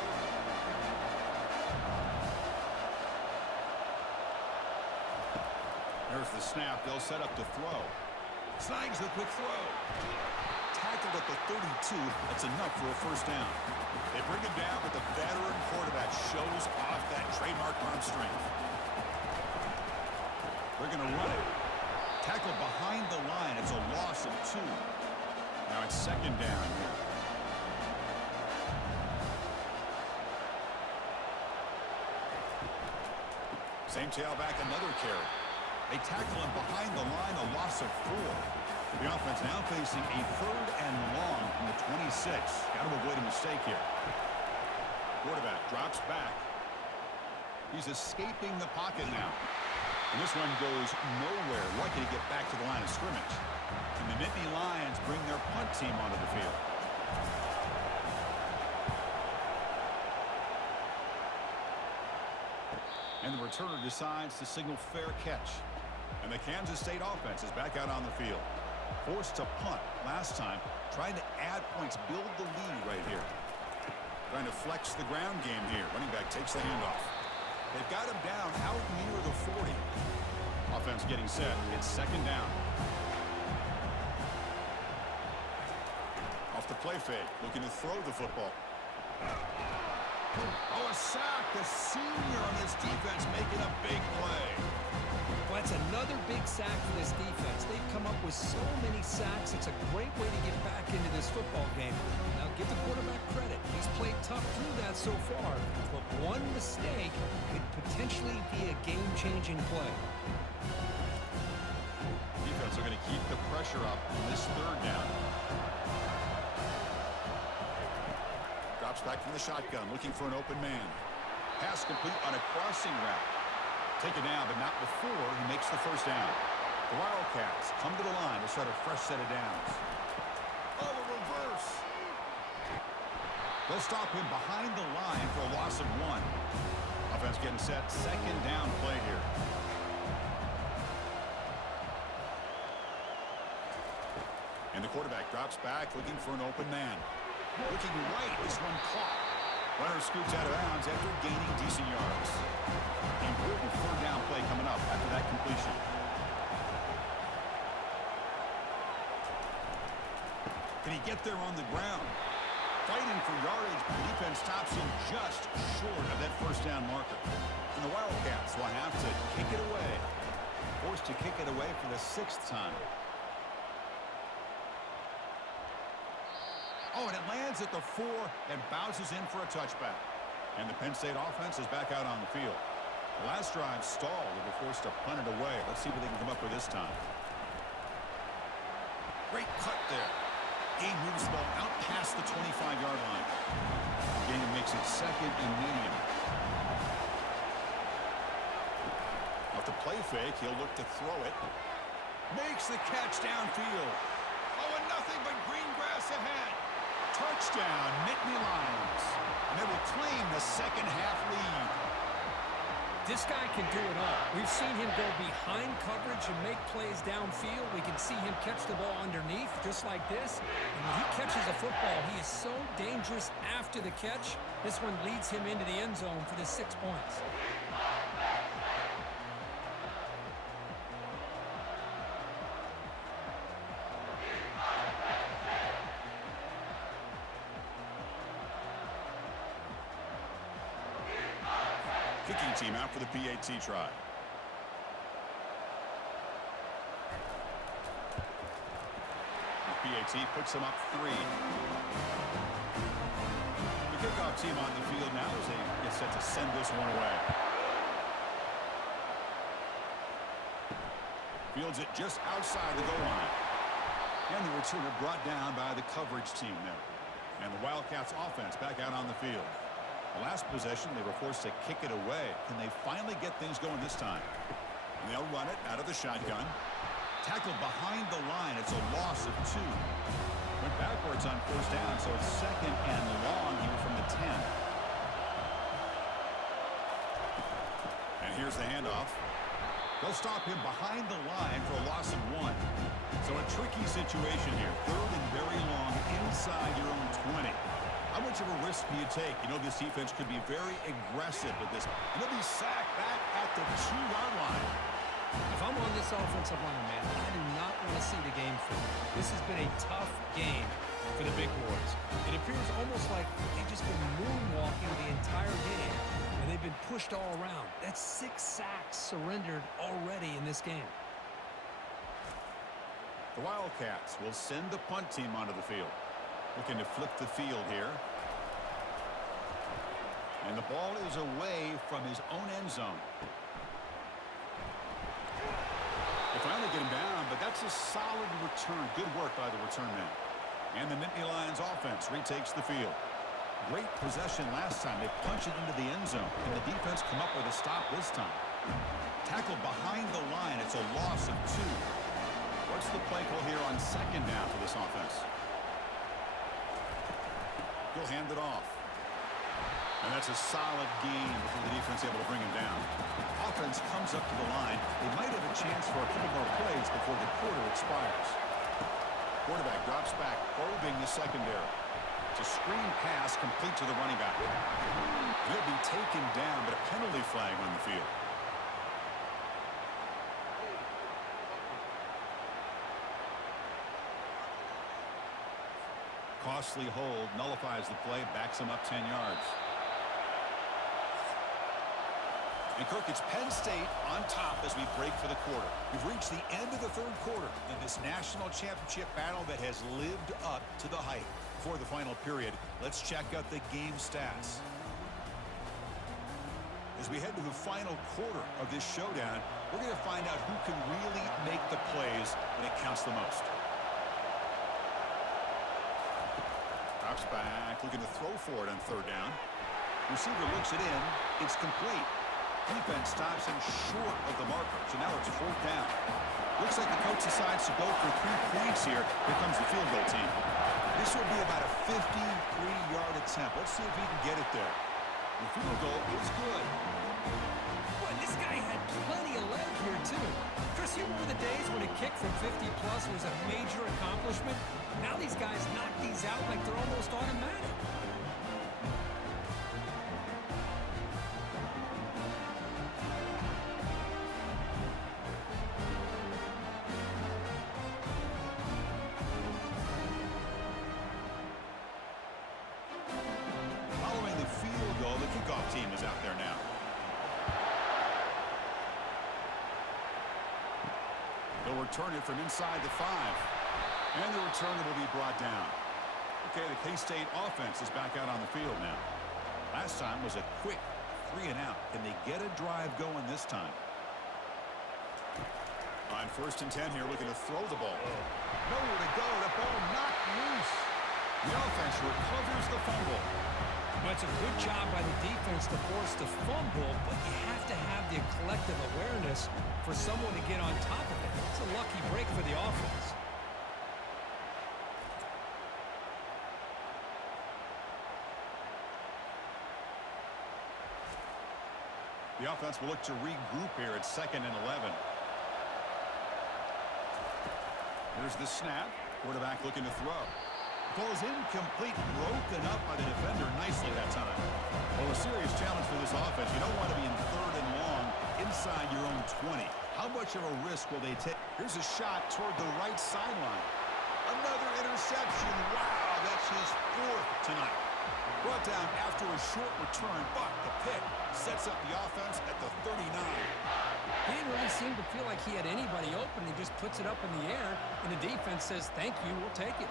There's the snap. They'll set up to throw. Snags the quick throw. Tackled at the 32. That's enough for a first down. They bring it down, but the veteran quarterback shows off that trademark arm strength. They're going to run it. Tackled behind the line. It's a loss of 2. Now it's second down here. Same tailback, another carry. They tackle him behind the line, a loss of 4. The offense now facing a third and long from the 26. Got to avoid a mistake here. Quarterback drops back. He's escaping the pocket now. And this one goes nowhere. Lucky to get back to the line of scrimmage. And the Nittany Lions bring their punt team onto the field. And the returner decides to signal fair catch. And the Kansas State offense is back out on the field. Forced to punt last time. Trying to add points, build the lead right here. Trying to flex the ground game here. Running back takes the handoff. They've got him down out near the 40. Offense getting set. It's second down. Off the play fake. Looking to throw the football. Oh, a sack. The senior on this defense making a big play. Well, that's another big sack for this defense. They've come up with so many sacks. It's a great way to get back into this football game. Now, give the quarterback credit. He's played tough through that so far. But one mistake could potentially be a game-changing play. Defense are going to keep the pressure up in this third down. Drops back from the shotgun, looking for an open man. Pass complete on a crossing route. Taken down, but not before he makes the first down. The Wildcats come to the line to start a fresh set of downs. Oh, a reverse. They'll stop him behind the line for a loss of 1. Offense getting set. Second down play here. And the quarterback drops back, looking for an open man. Looking right, this one caught. Runner scoots out of bounds after gaining decent yards. Important third down play coming up after that completion. Can he get there on the ground? Fighting for yardage, but the defense stops him just short of that first down marker. And the Wildcats will have to kick it away. Forced to kick it away for the 6th time. Oh, and it lands at the 4 and bounces in for a touchback. And the Penn State offense is back out on the field. The last drive stalled. They were forced to punt it away. Let's see what they can come up with this time. Great cut there. Game moves the ball out past the 25-yard line. Game makes it 2nd and medium. Off the play fake, he'll look to throw it. Makes the catch downfield. Oh, and nothing but green grass ahead. Touchdown, Nittany Lions. And they will claim the second-half lead. This guy can do it all. We've seen him go behind coverage and make plays downfield. We can see him catch the ball underneath just like this. And when he catches a football, he is so dangerous after the catch. This one leads him into the end zone for the 6 points. Kicking team out for the PAT try. The PAT puts them up 3. The kickoff team on the field now as they get set to send this one away. Fields it just outside the goal line. And the returner brought down by the coverage team there. And the Wildcats offense back out on the field. The last possession, they were forced to kick it away. Can they finally get things going this time? And they'll run it out of the shotgun. Tackled behind the line. It's a loss of 2. Went backwards on first down, so it's 2nd and long here from the 10. And here's the handoff. They'll stop him behind the line for a loss of 1. So a tricky situation here. 3rd and very long inside your own 20. How much of a risk do you take? You know this defense could be very aggressive with this. And they'll be sacked back at the 2-yard line. If I'm on this offensive line, man, I do not want to see the game finish. This has been a tough game for the big boys. It appears almost like they've just been moonwalking the entire game, and they've been pushed all around. That's 6 sacks surrendered already in this game. The Wildcats will send the punt team onto the field. Looking to flip the field here. And the ball is away from his own end zone. They finally get him down, but that's a solid return. Good work by the return man. And the Nittany Lions offense retakes the field. Great possession last time. They punch it into the end zone, and the defense come up with a stop this time. Tackled behind the line. It's a loss of 2. What's the play call here on 2nd down for this offense? He'll hand it off. And that's a solid gain before the defense able to bring him down. Offense comes up to the line. They might have a chance for a couple more plays before the quarter expires. Quarterback drops back, probing the secondary. It's a screen pass complete to the running back. He'll be taken down, but a penalty flag on the field. Costly hold, nullifies the play, backs him up 10 yards. And Kirk, it's Penn State on top as we break for the quarter. We've reached the end of the 3rd quarter in this national championship battle that has lived up to the hype. Before the final period, let's check out the game stats. As we head to the final quarter of this showdown, we're going to find out who can really make the plays when it counts the most. Drops back, looking to throw for it on 3rd down. Receiver looks it in. It's complete. Defense stops him short of the marker, so now it's 4th down. Looks like the coach decides to go for 3 points here. Here comes the field goal team. This will be about a 53-yard attempt. Let's see if he can get it there. The field goal is good. Boy, this guy had plenty of leg here, too. Chris, you remember the days when a kick from 50-plus was a major accomplishment? Now these guys knock these out like they're almost automatic. They'll return it from inside the 5. And the returner will be brought down. Okay, the K-State offense is back out on the field now. Last time was a quick 3-and-out. Can they get a drive going this time? On 1st and 10 here, looking to throw the ball. Nowhere to go. The ball knocked loose. The offense recovers the fumble. Well, it's a good job by the defense to force the fumble, but you have to have the collective awareness for someone to get on top of it. It's a lucky break for the offense. The offense will look to regroup here at 2nd and 11. Here's the snap. Quarterback looking to throw. Ball's incomplete, broken up by the defender nicely that time. Well, a serious challenge for this offense. You don't want to be in 3rd and long inside your own 20. How much of a risk will they take? Here's a shot toward the right sideline. Another interception. Wow, that's his 4th tonight. Brought down after a short return, but the pick sets up the offense at the 39. He didn't really seem to feel like he had anybody open. He just puts it up in the air, and the defense says, thank you, we'll take it.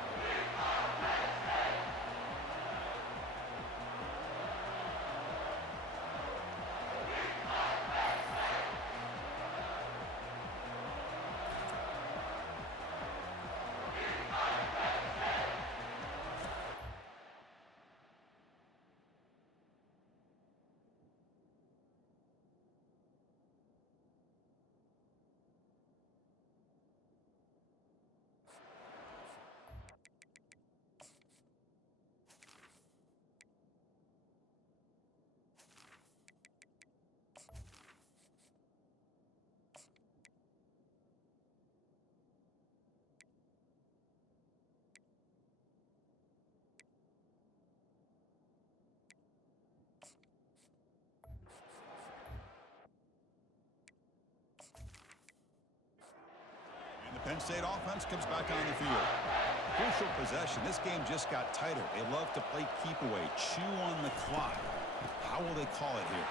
Penn State offense comes back on the field. Crucial possession. This game just got tighter. They love to play keep away, chew on the clock. How will they call it here?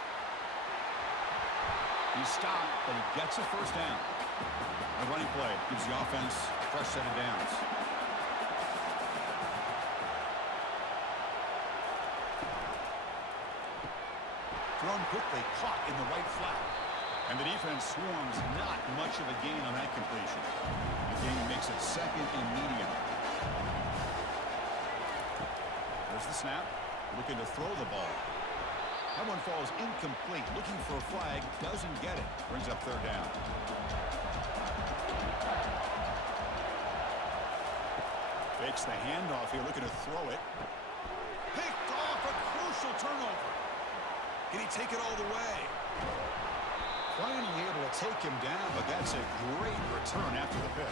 He stopped, but he gets a 1st down. The running play gives the offense a fresh set of downs. Thrown quickly, caught in the right flat. And the defense swarms, not much of a gain on that completion. The gain makes it 2nd and medium. There's the snap. Looking to throw the ball. That one falls incomplete. Looking for a flag. Doesn't get it. Brings up 3rd down. Fakes the handoff here. Looking to throw it. Picked off. A crucial turnover. Can he take it all the way? Finally able to take him down, but that's a great return after the pick.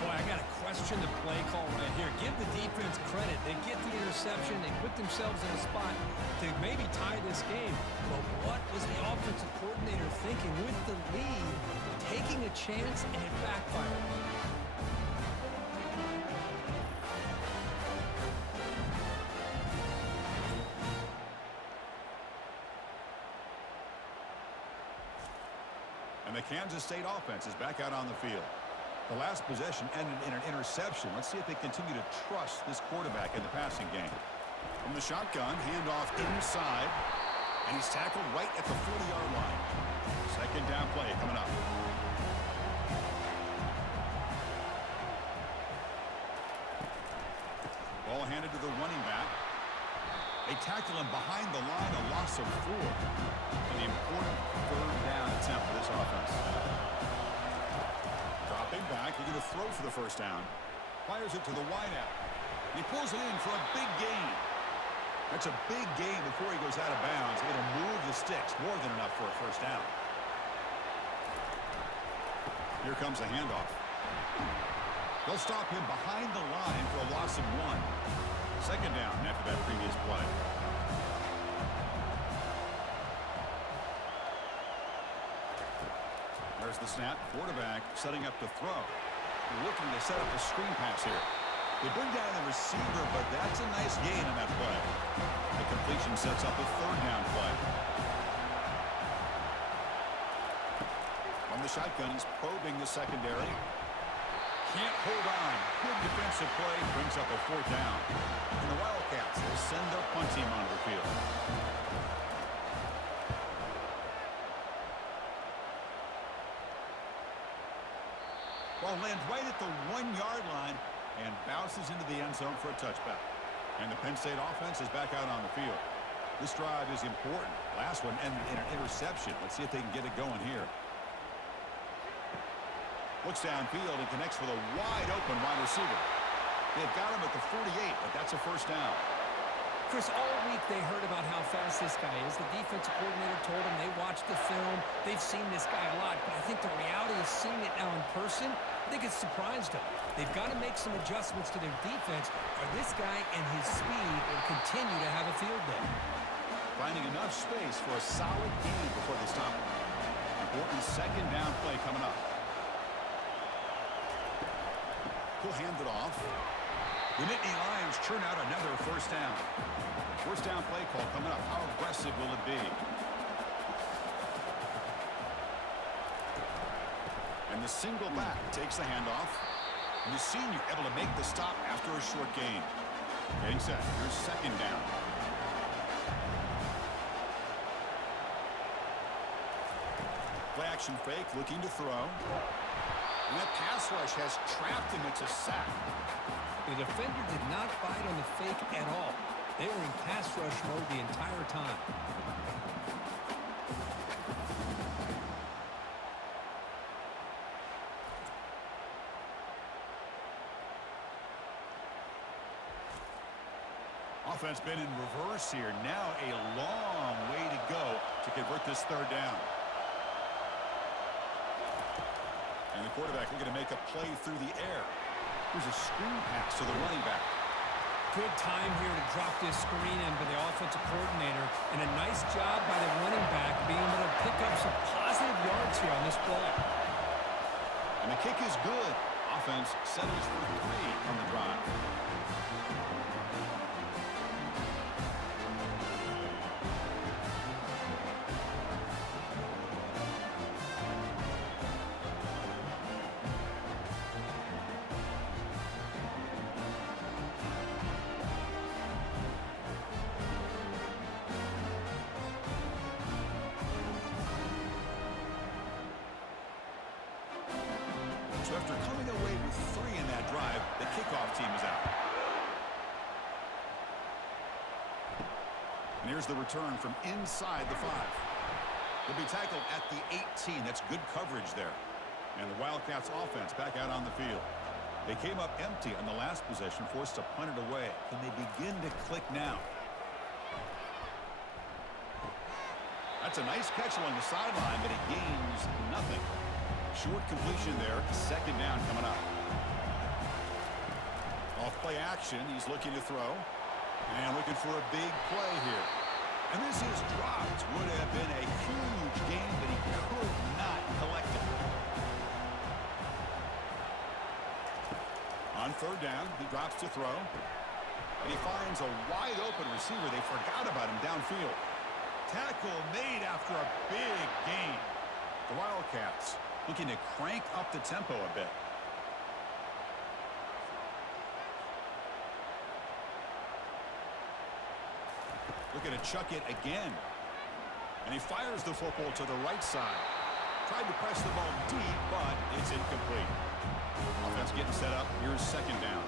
Boy, I got to question the play call right here. Give the defense credit. They get the interception. They put themselves in a spot to maybe tie this game. But what was the offensive coordinator thinking with the lead, taking a chance, and it backfired? The Kansas State offense is back out on the field. The last possession ended in an interception. Let's see if they continue to trust this quarterback in the passing game. From the shotgun, handoff inside, and he's tackled right at the 40-yard line. 2nd down play coming up. Ball handed to the running back. They tackle him behind the line, a loss of 4. An important 3rd down attempt for this offense. Dropping back, looking to throw for the 1st down. Fires it to the wideout. He pulls it in for a big gain. That's a big gain before he goes out of bounds. It'll move the sticks, more than enough for a 1st down. Here comes the handoff. They'll stop him behind the line for a loss of 1. 2nd down after that previous play. There's the snap. Quarterback setting up to throw. Looking to set up a screen pass here. They bring down the receiver, but that's a nice gain on that play. The completion sets up a 3rd down play. On the the shotgun. He's probing the secondary. Can't hold on. Good defensive play. Brings up a 4th down. And the Wildcats will send their punt team onto the field. Ball lands right at the 1-yard line and bounces into the end zone for a touchback. And the Penn State offense is back out on the field. This drive is important. Last one ended in an interception. Let's see if they can get it going here. Looks downfield and connects with a wide-open wide receiver. They've got him at the 48, but that's a 1st down. Chris, all week they heard about how fast this guy is. The defensive coordinator told them they watched the film. They've seen this guy a lot, but I think the reality of seeing it now in person, I think it's surprised them. They've got to make some adjustments to their defense, or this guy and his speed will continue to have a field day. Finding enough space for a solid game before they stop him. Important 2nd down play coming up. He'll hand it off. The Nittany Lions churn out another 1st down. 1st down play call coming up. How aggressive will it be? And the single back takes the handoff. And the senior able to make the stop after a short gain. Getting set. Here's 2nd down. Play action fake, looking to throw. And that pass rush has trapped him. It's a sack. The defender did not bite on the fake at all. They were in pass rush mode the entire time. Offense been in reverse here. Now a long way to go to convert this 3rd down. And the quarterback looking to make a play through the air. Here's a screen pass to the running back. Good time here to drop this screen in by the offensive coordinator, and a nice job by the running back being able to pick up some positive yards here on this play. And the kick is good. Offense settles for 3 on the drive. So after coming away with 3 in that drive, the kickoff team is out. And here's the return from inside the 5. They'll be tackled at the 18. That's good coverage there. And the Wildcats offense back out on the field. They came up empty on the last possession, forced to punt it away. Can they begin to click now? That's a nice catch along the sideline, but it gains nothing. Short completion there. 2nd down coming up. Off play action. He's looking to throw. And looking for a big play here. And this is dropped. Would have been a huge gain, but he could not collect it. On 3rd down, he drops to throw. And he finds a wide open receiver. They forgot about him downfield. Tackle made after a big gain. The Wildcats looking to crank up the tempo a bit. Looking to chuck it again. And he fires the football to the right side. Tried to press the ball deep, but it's incomplete. Offense getting set up. Here's 2nd down.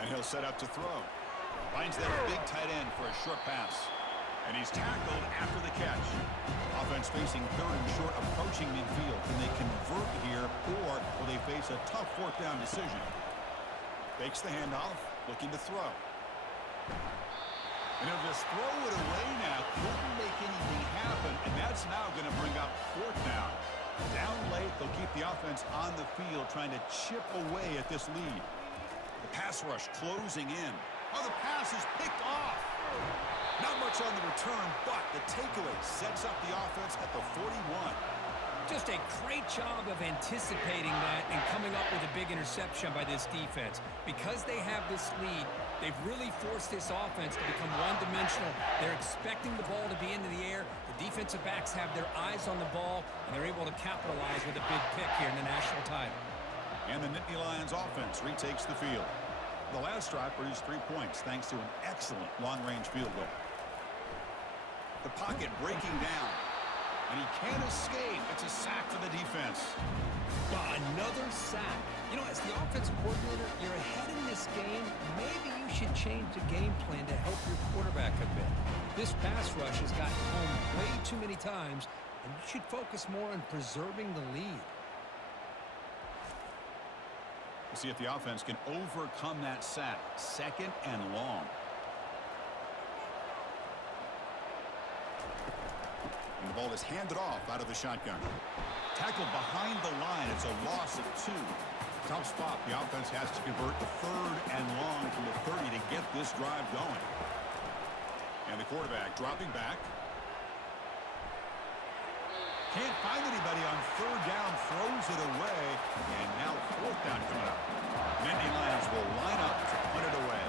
And he'll set up to throw. Finds that big tight end for a short pass. And he's tackled after the catch. Offense facing 3rd and short, approaching midfield. Can they convert here, or will they face a tough 4th down decision? Fakes the handoff, looking to throw. And he'll just throw it away now. Couldn't make anything happen, and that's now going to bring up 4th down. Down late, they'll keep the offense on the field, trying to chip away at this lead. The pass rush closing in. Oh, the pass is picked off. Not much on the return, but the takeaway sets up the offense at the 41. Just a great job of anticipating that and coming up with a big interception by this defense. Because they have this lead, they've really forced this offense to become one-dimensional. They're expecting the ball to be into the air. The defensive backs have their eyes on the ball, and they're able to capitalize with a big pick here in the national title. And the Nittany Lions offense retakes the field. The last drive produced 3 points thanks to an excellent long-range field goal. The pocket breaking down. And he can't escape. It's a sack for the defense. Another sack. You know, as the offensive coordinator, you're ahead in this game. Maybe you should change the game plan to help your quarterback a bit. This pass rush has gotten home way too many times, and you should focus more on preserving the lead. We'll see if the offense can overcome that sack. 2nd and long. And the ball is handed off out of the shotgun. Tackled behind the line. It's a loss of 2. Tough spot. The offense has to convert the 3rd and long from the 30 to get this drive going. And the quarterback dropping back. Can't find anybody on 3rd down. Throws it away. And now 4th down coming up. Nittany Lions will line up to punt it away.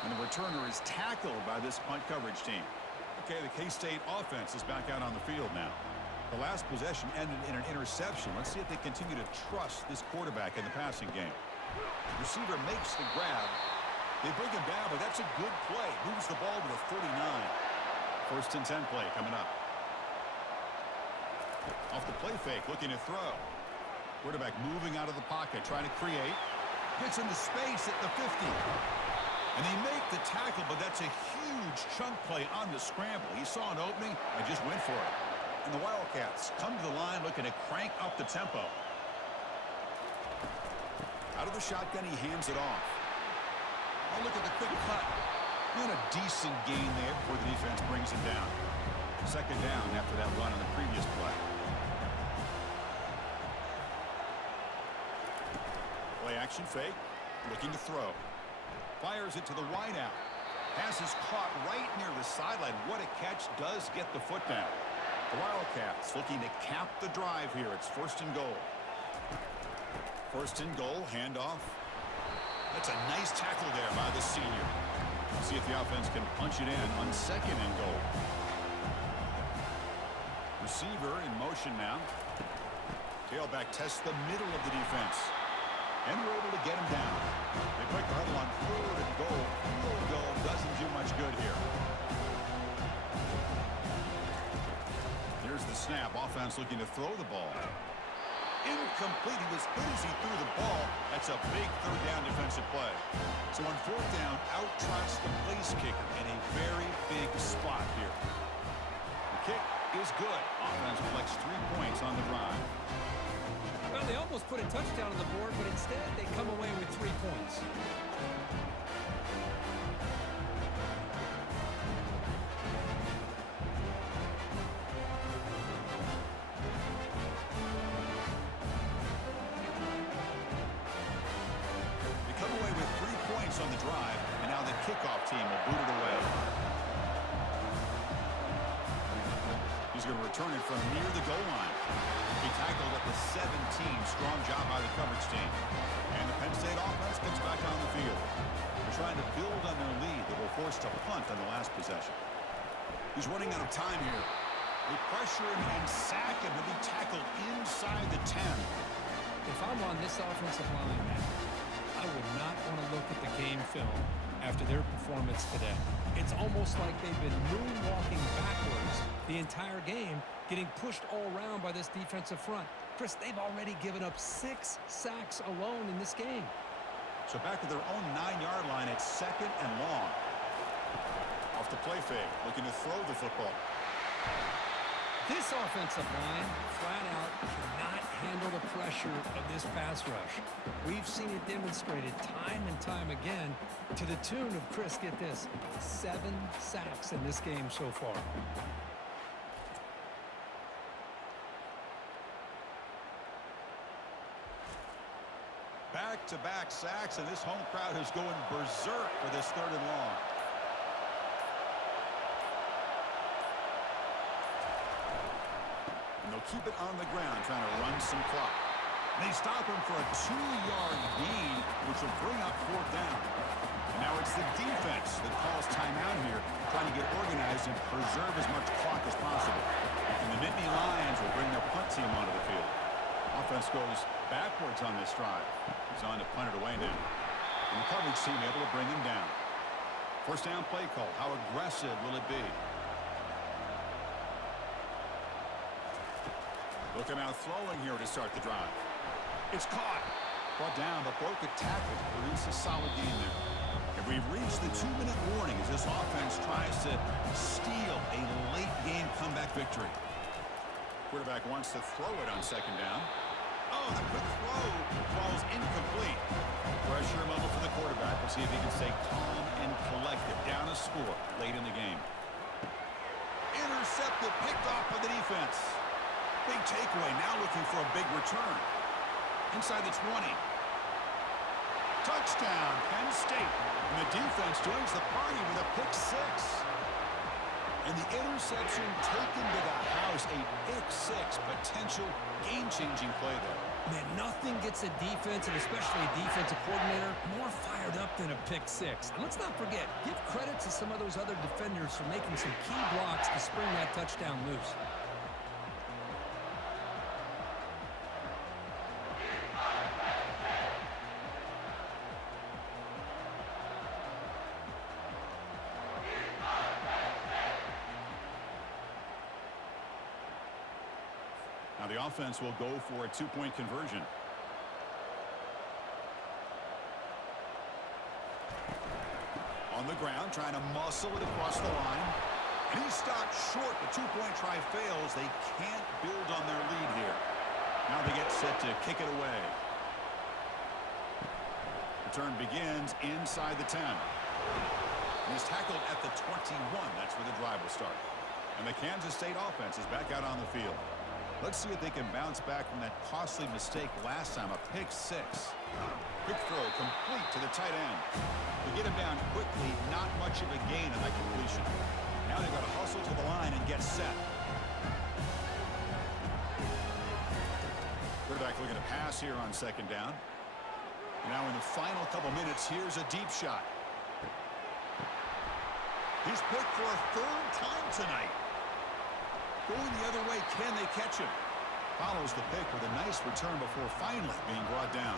And the returner is tackled by this punt coverage team. Okay, the K-State offense is back out on the field now. The last possession ended in an interception. Let's see if they continue to trust this quarterback in the passing game. Receiver makes the grab. They bring him down, but that's a good play. Moves the ball to the 49. 1st and 10 play coming up. Off the play fake, looking to throw. Quarterback moving out of the pocket, trying to create. Gets into space at the 50. And they make the tackle, but that's a huge chunk play on the scramble. He saw an opening and just went for it. And the Wildcats come to the line looking to crank up the tempo. Out of the shotgun, he hands it off. Oh, look at the quick cut. And a decent gain there before the defense brings him down. 2nd down after that run on the previous play. Play action fake. Looking to throw. Fires it to the wideout. Pass is caught right near the sideline. What a catch. Does get the foot down. The Wildcats looking to cap the drive here. It's 1st and goal. 1st and goal. Handoff. That's a nice tackle there by the senior. See if the offense can punch it in on 2nd and goal. Receiver in motion now. Tailback tests the middle of the defense. And we're able to get him down. They break the huddle on 3rd and goal. Field goal doesn't do much good here. Here's the snap. Offense looking to throw the ball. Incomplete. He was good as he threw the ball. That's a big 3rd down defensive play. So on 4th down, out-trots the place kicker in a very big spot here. The kick is good. Offense collects 3 points on the drive. Well, they almost put a touchdown on the board, but instead they come away with 3 points. They come away with 3 points on the drive, and now the kickoff team will boot it away. He's going to return it from near the goal line. He tackled at the 17. Strong job by the coverage team. And the Penn State offense comes back on the field. They're trying to build on their lead. They were forced to punt on the last possession. He's running out of time here. They pressure him and sack him. He'll be tackled inside the 10. If I'm on this offensive line, man, I would not want to look at the game film after their performance today. It's almost like they've been moonwalking backwards the entire game, getting pushed all around by this defensive front. Chris, they've already given up 6 sacks alone in this game. So back to their own 9-yard line at 2nd and long. Off the play fake, looking to throw the football. This offensive line, flat out, cannot handle the pressure of this pass rush. We've seen it demonstrated time and time again to the tune of, Chris, get this, 7 sacks in this game so far. Back-to-back sacks, and this home crowd is going berserk for this 3rd and long. They'll keep it on the ground, trying to run some clock. And they stop him for a 2-yard gain, which will bring up 4th down. And now it's the defense that calls timeout here, trying to get organized and preserve as much clock as possible. And the Nittany Lions will bring their punt team onto the field. Offense goes backwards on this drive. He's on to punt it away now. And the coverage team able to bring him down. 1st down play call. How aggressive will it be? Looking out throwing here to start the drive. It's caught. Brought down, but broke a tackle to produce a solid gain there. And we've reached the 2-minute warning as this offense tries to steal a late game comeback victory. Quarterback wants to throw it on 2nd down. Oh, the quick throw falls incomplete. Pressure level for the quarterback. We'll see if he can stay calm and collected. Down a score late in the game. Intercepted, picked off by the defense. Big takeaway, now looking for a big return. Inside the 20. Touchdown, Penn State. And the defense joins the party with a pick 6. And the interception taken to the house. A pick 6, potential game-changing play there. Man, nothing gets a defense, and especially a defensive coordinator, more fired up than a pick 6. And let's not forget, give credit to some of those other defenders for making some key blocks to spring that touchdown loose. Now the offense will go for a 2-point conversion. On the ground, trying to muscle it across the line. And he stopped short. The 2-point try fails. They can't build on their lead here. Now they get set to kick it away. Return begins inside the 10. And he's tackled at the 21. That's where the drive will start. And the Kansas State offense is back out on the field. Let's see if they can bounce back from that costly mistake last time, a pick 6. Quick throw complete to the tight end. They get him down quickly, not much of a gain on that completion. Now they've got to hustle to the line and get set. Quarterback looking to pass here on 2nd down. Now in the final couple minutes, here's a deep shot. He's picked for a 3rd time tonight. Going the other way, can they catch him? Follows the pick with a nice return before finally being brought down.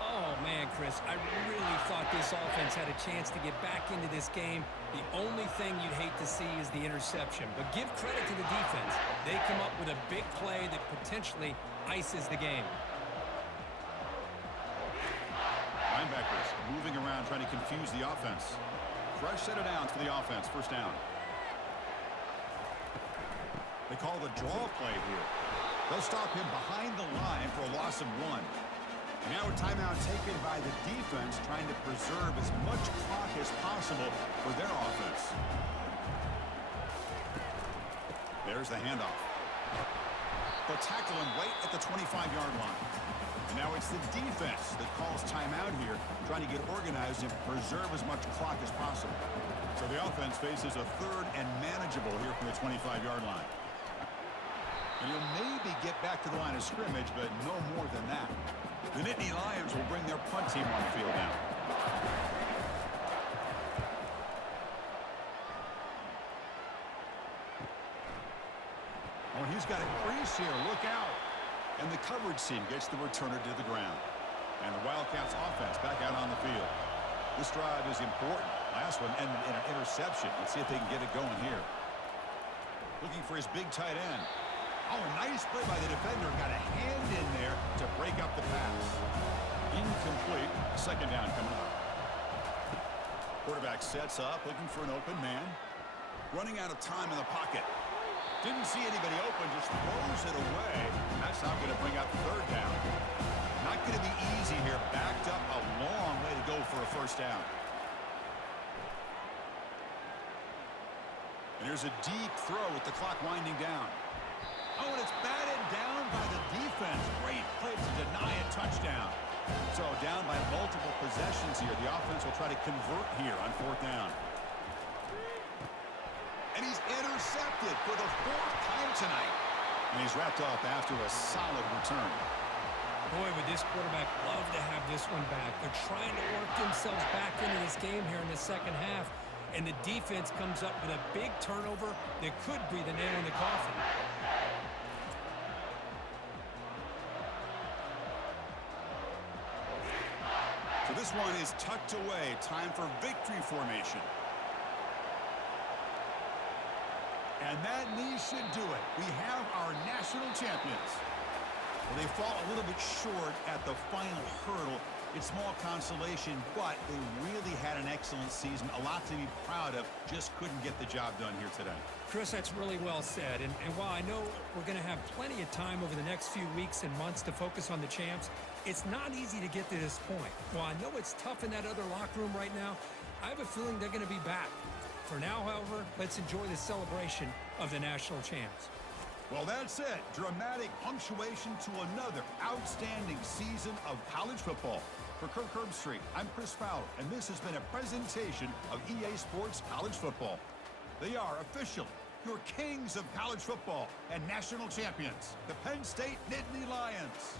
Oh, man, Chris, I really thought this offense had a chance to get back into this game. The only thing you'd hate to see is the interception. But give credit to the defense. They come up with a big play that potentially ices the game. Linebackers moving around, trying to confuse the offense. Fresh set of downs for the offense. 1st down. They call the draw play here. They'll stop him behind the line for a loss of 1. And now a timeout taken by the defense, trying to preserve as much clock as possible for their offense. There's the handoff. They'll tackle him right at the 25-yard line. And now it's the defense that calls timeout here, trying to get organized and preserve as much clock as possible. So the offense faces a 3rd and manageable here from the 25-yard line. And he'll maybe get back to the line of scrimmage, but no more than that. The Nittany Lions will bring their punt team on the field now. Oh, he's got a crease here. Look out. And the coverage team gets the returner to the ground. And the Wildcats offense back out on the field. This drive is important. Last one ended in an interception. Let's see if they can get it going here. Looking for his big tight end. Oh, a nice play by the defender. Got a hand in there to break up the pass. Incomplete. 2nd down coming up. Quarterback sets up, looking for an open man. Running out of time in the pocket. Didn't see anybody open, just throws it away. That's not going to bring up 3rd down. Not going to be easy here. Backed up a long way to go for a 1st down. And here's a deep throw with the clock winding down. Oh, and it's batted down by the defense. Great play to deny a touchdown. So down by multiple possessions here. The offense will try to convert here on 4th down. And he's intercepted for the 4th time tonight. And he's wrapped up after a solid return. Boy, would this quarterback love to have this one back. They're trying to work themselves back into this game here in the second half, and the defense comes up with a big turnover that could be the nail in the coffin. So this one is tucked away. Time for victory formation. And that knee should do it. We have our national champions. Well, they fall a little bit short at the final hurdle. It's small consolation, but they really had an excellent season. A lot to be proud of. Just couldn't get the job done here today. Chris, that's really well said. And while I know we're going to have plenty of time over the next few weeks and months to focus on the champs, it's not easy to get to this point. While I know it's tough in that other locker room right now, I have a feeling they're going to be back. For now, however, let's enjoy the celebration of the national champs. Well, that's it. Dramatic punctuation to another outstanding season of college football. For Kirk Herbstreit, I'm Chris Fowler, and this has been a presentation of EA Sports College Football. They are officially your kings of college football and national champions, the Penn State Nittany Lions.